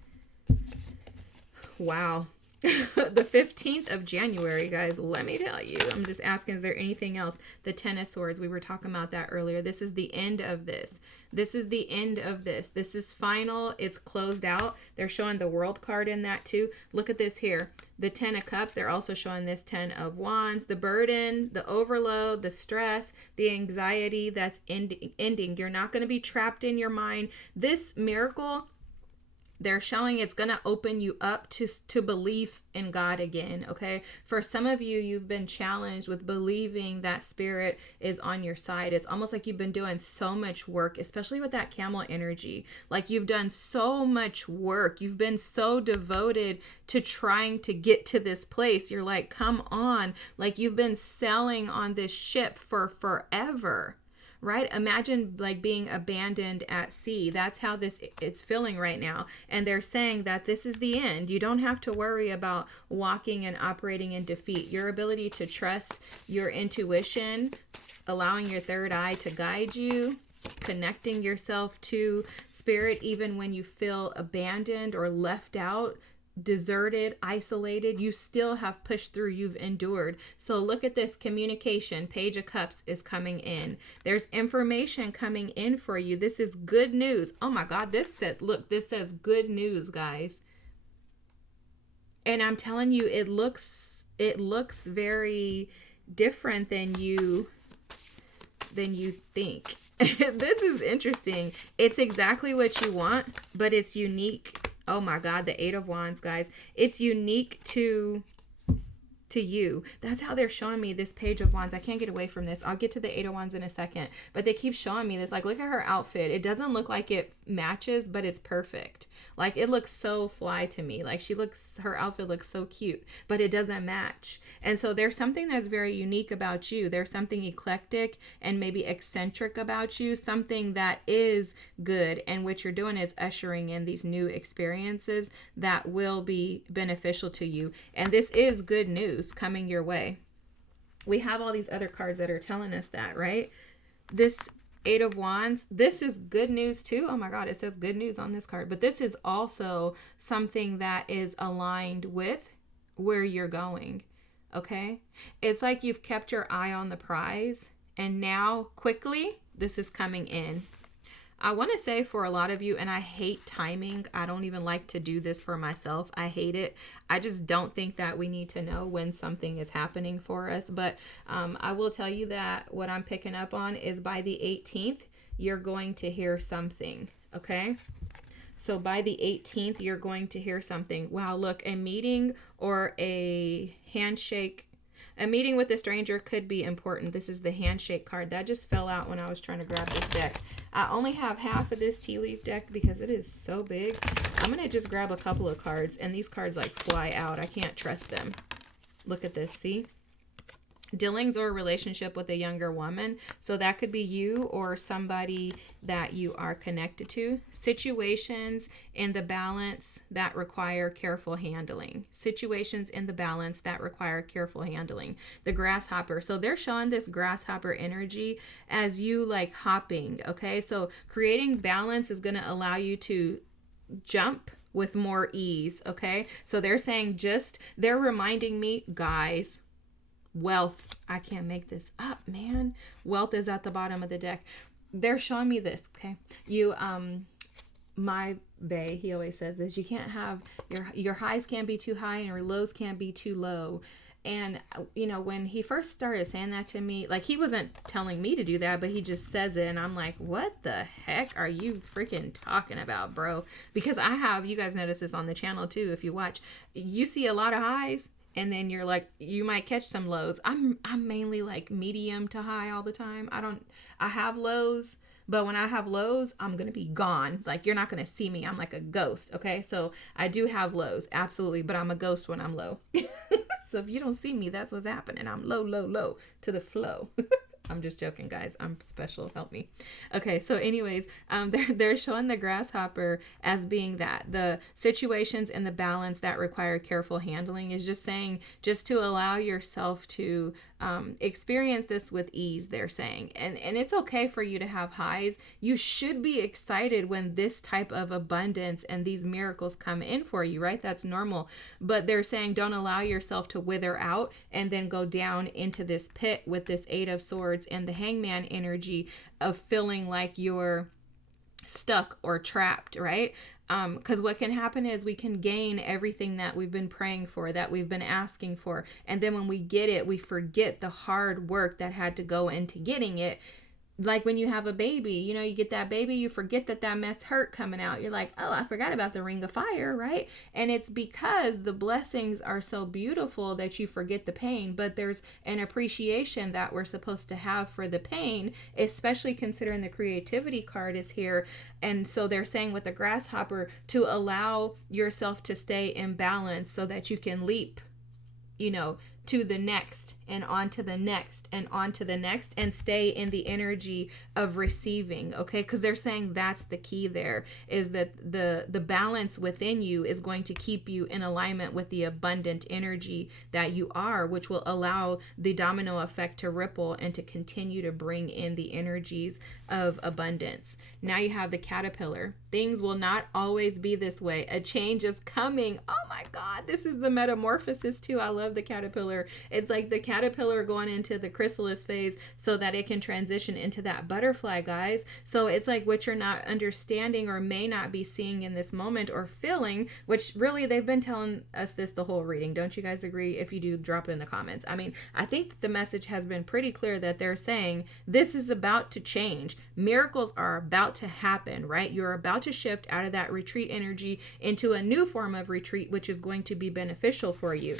Wow. The 15th of January, guys, let me tell you, I'm just asking, is there anything else? The Ten of Swords, we were talking about that earlier. This is the end of this. This is the end of this. This is final. It's closed out. They're showing the World card in that too. Look at this here. The Ten of Cups, they're also showing this Ten of Wands. The burden, the overload, the stress, the anxiety that's ending. You're not going to be trapped in your mind. This miracle, they're showing it's going to open you up to belief in God again, okay? For some of you, you've been challenged with believing that spirit is on your side. It's almost like you've been doing so much work, especially with that camel energy. Like you've done so much work. You've been so devoted to trying to get to this place. You're like, come on. Like you've been sailing on this ship for forever, right? Imagine like being abandoned at sea. That's how it's feeling right now. And they're saying that this is the end. You don't have to worry about walking and operating in defeat. Your ability to trust your intuition, allowing your third eye to guide you, connecting yourself to spirit even when you feel abandoned or left out, deserted, isolated, you still have pushed through, you've endured. So look at this communication. Page of Cups is coming in. There's information coming in for you. This is good news. Oh my God, this says good news, guys. And I'm telling you, it looks very different than you think. This is interesting. It's exactly what you want, but it's unique. Oh my God, the Eight of Wands, guys. It's unique to you. That's how they're showing me this Page of Wands. I can't get away from this. I'll get to the Eight of Wands in a second, but they keep showing me this. Like, look at her outfit. It doesn't look like it matches, but it's perfect. Like, it looks so fly to me. Like, her outfit looks so cute, but it doesn't match. And so there's something that's very unique about you. There's something eclectic and maybe eccentric about you, something that is good. And what you're doing is ushering in these new experiences that will be beneficial to you. And this is good news coming your way. We have all these other cards that are telling us that, right? This Eight of Wands, this is good news too. Oh my God, it says good news on this card. But this is also something that is aligned with where you're going, okay? It's like you've kept your eye on the prize, and now quickly, this is coming in. I want to say for a lot of you, and I hate timing. I don't even like to do this for myself. I hate it. I just don't think that we need to know when something is happening for us. But I will tell you that what I'm picking up on is by the 18th, you're going to hear something, okay? So by the 18th, you're going to hear something. Wow, look, a meeting or a handshake. A meeting with a stranger could be important. This is the handshake card. That just fell out when I was trying to grab this deck. I only have half of this tea leaf deck because it is so big. I'm going to just grab a couple of cards, and these cards like fly out. I can't trust them. Look at this, see? Dealings or a relationship with a younger woman. So that could be you or somebody that you are connected to. Situations in the balance that require careful handling. Situations in the balance that require careful handling. The grasshopper. So they're showing this grasshopper energy as you like hopping. Okay. So creating balance is going to allow you to jump with more ease. Okay. So they're saying they're reminding me, guys, wealth. I can't make this up, man. Wealth is at the bottom of the deck. They're showing me this, okay? You, my bae, he always says this, you can't have, your highs can't be too high and your lows can't be too low. And, you know, when he first started saying that to me, like, he wasn't telling me to do that, but he just says it. And I'm like, what the heck are you freaking talking about, bro? Because you guys notice this on the channel too, if you watch, you see a lot of highs. And then you're like, you might catch some lows. I'm mainly like medium to high all the time. I have lows, but when I have lows, I'm going to be gone. Like, you're not going to see me. I'm like a ghost. Okay. So I do have lows. Absolutely. But I'm a ghost when I'm low. So if you don't see me, that's what's happening. I'm low, low, low to the flow. I'm just joking, guys. I'm special. Help me. Okay, so anyways, they're showing the grasshopper as being that. The situations and the balance that require careful handling is just saying, just to allow yourself to experience this with ease, they're saying. And it's okay for you to have highs. You should be excited when this type of abundance and these miracles come in for you, right? That's normal. But they're saying don't allow yourself to wither out and then go down into this pit with this Eight of Swords and the Hangman energy of feeling like you're stuck or trapped, right? Because what can happen is we can gain everything that we've been praying for, that we've been asking for. And then when we get it, we forget the hard work that had to go into getting it. Like when you have a baby, you know, you get that baby, you forget that mess hurt coming out. You're like, oh, I forgot about the ring of fire, right? And it's because the blessings are so beautiful that you forget the pain. But there's an appreciation that we're supposed to have for the pain, especially considering the creativity card is here. And so they're saying with the grasshopper to allow yourself to stay in balance so that you can leap, you know, to the next and on to the next and on to the next, and stay in the energy of receiving, okay? Because they're saying that's the key there, is that the balance within you is going to keep you in alignment with the abundant energy that you are, which will allow the domino effect to ripple and to continue to bring in the energies of abundance. Now you have the caterpillar. Things will not always be this way. A change is coming. Oh my God, this is the metamorphosis too. I love the caterpillar. It's like the caterpillar going into the chrysalis phase so that it can transition into that butterfly, guys. So it's like what you're not understanding or may not be seeing in this moment or feeling, which really they've been telling us this the whole reading. Don't you guys agree? If you do, drop it in the comments. I mean, I think the message has been pretty clear that they're saying this is about to change. Miracles are about to happen, right? You're about to shift out of that retreat energy into a new form of retreat, which is going to be beneficial for you.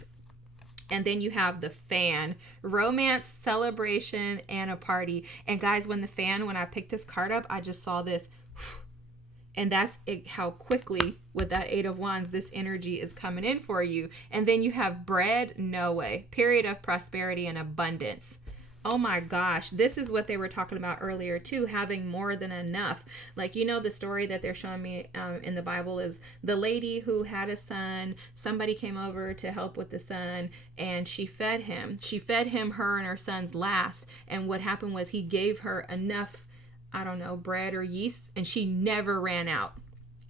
And then you have the fan, romance, celebration, and a party. And guys, when I picked this card up, I just saw this. And that's how quickly, with that 8 of Wands, this energy is coming in for you. And then you have bread, no way. Period of prosperity and abundance. Oh my gosh, this is what they were talking about earlier too, having more than enough. Like, you know, the story that they're showing me in the Bible is the lady who had a son. Somebody came over to help with the son, and she fed him. Her and her son's last. And what happened was he gave her enough, I don't know, bread or yeast, and she never ran out.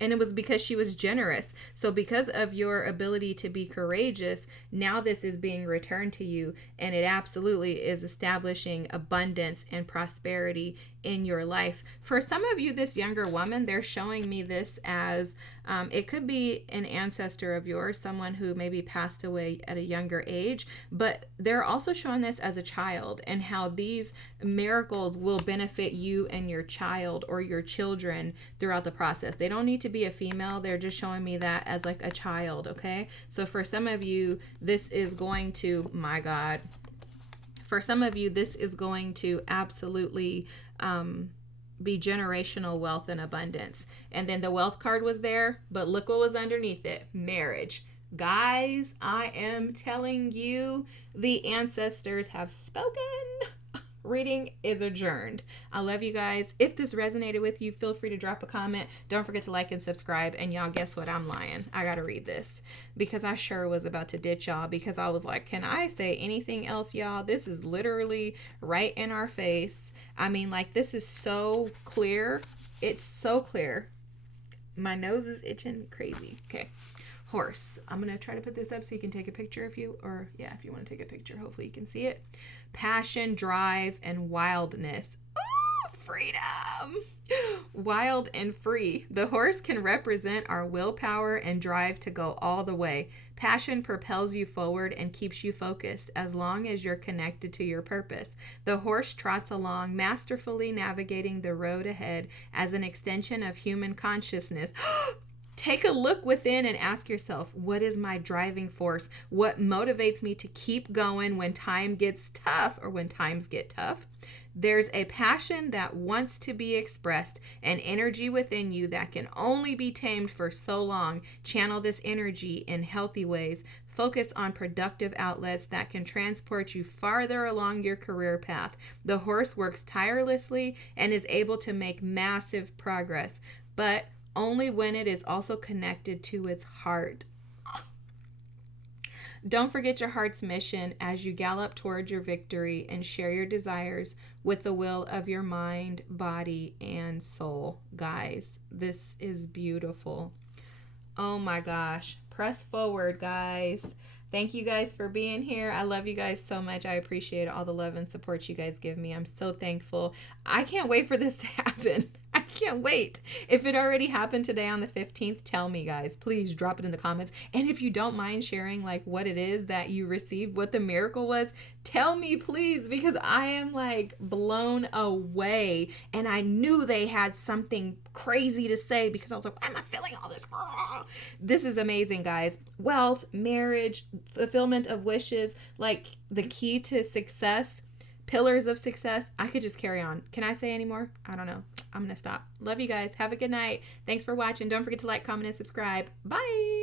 And it was because she was generous. So because of your ability to be courageous, now this is being returned to you. And it absolutely is establishing abundance and prosperity in your life. For some of you, this younger woman, they're showing me this as it could be an ancestor of yours, someone who maybe passed away at a younger age, but they're also showing this as a child, and how these miracles will benefit you and your child or your children throughout the process. They don't need to be a female. They're just showing me that as like a child, okay? So for some of you, this is going to, my God, for some of you, this is going to absolutely be generational wealth and abundance. And then the wealth card was there, but look what was underneath it: marriage. Guys, I am telling you, the ancestors have spoken. Reading is adjourned. I love you guys. If this resonated with you, feel free to drop a comment. Don't forget to like and subscribe. And y'all, guess what? I'm lying. I gotta read this because I sure was about to ditch y'all, because I was like, can I say anything else, y'all? This is literally right in our face. I mean, like, this is so clear. It's so clear. My nose is itching crazy. Okay. Horse. I'm going to try to put this up so you can take a picture if you want to take a picture, hopefully you can see it. Passion, drive, and wildness. Ooh, freedom. Wild and free. The horse can represent our willpower and drive to go all the way. Passion propels you forward and keeps you focused as long as you're connected to your purpose. The horse trots along, masterfully navigating the road ahead as an extension of human consciousness. Take a look within and ask yourself, what is my driving force? What motivates me to keep going when time gets tough, or when times get tough? There's a passion that wants to be expressed, an energy within you that can only be tamed for so long. Channel this energy in healthy ways. Focus on productive outlets that can transport you farther along your career path. The horse works tirelessly and is able to make massive progress, but only when it is also connected to its heart. Don't forget your heart's mission as you gallop toward your victory, and share your desires with the will of your mind, body, and soul. Guys, this is beautiful. Oh my gosh. Press forward, guys. Thank you guys for being here. I love you guys so much. I appreciate all the love and support you guys give me. I'm so thankful. I can't wait for this to happen. I can't wait. If it already happened today on the 15th, tell me, guys. Please drop it in the comments. And if you don't mind sharing like what it is that you received, what the miracle was, tell me, please, because I am like blown away. And I knew they had something crazy to say, because I was like, why am I feeling all this? This is amazing, guys. Wealth, marriage, fulfillment of wishes, like the key to success, pillars of success. I could just carry on. Can I say any more? I don't know. I'm going to stop. Love you guys. Have a good night. Thanks for watching. Don't forget to like, comment, and subscribe. Bye.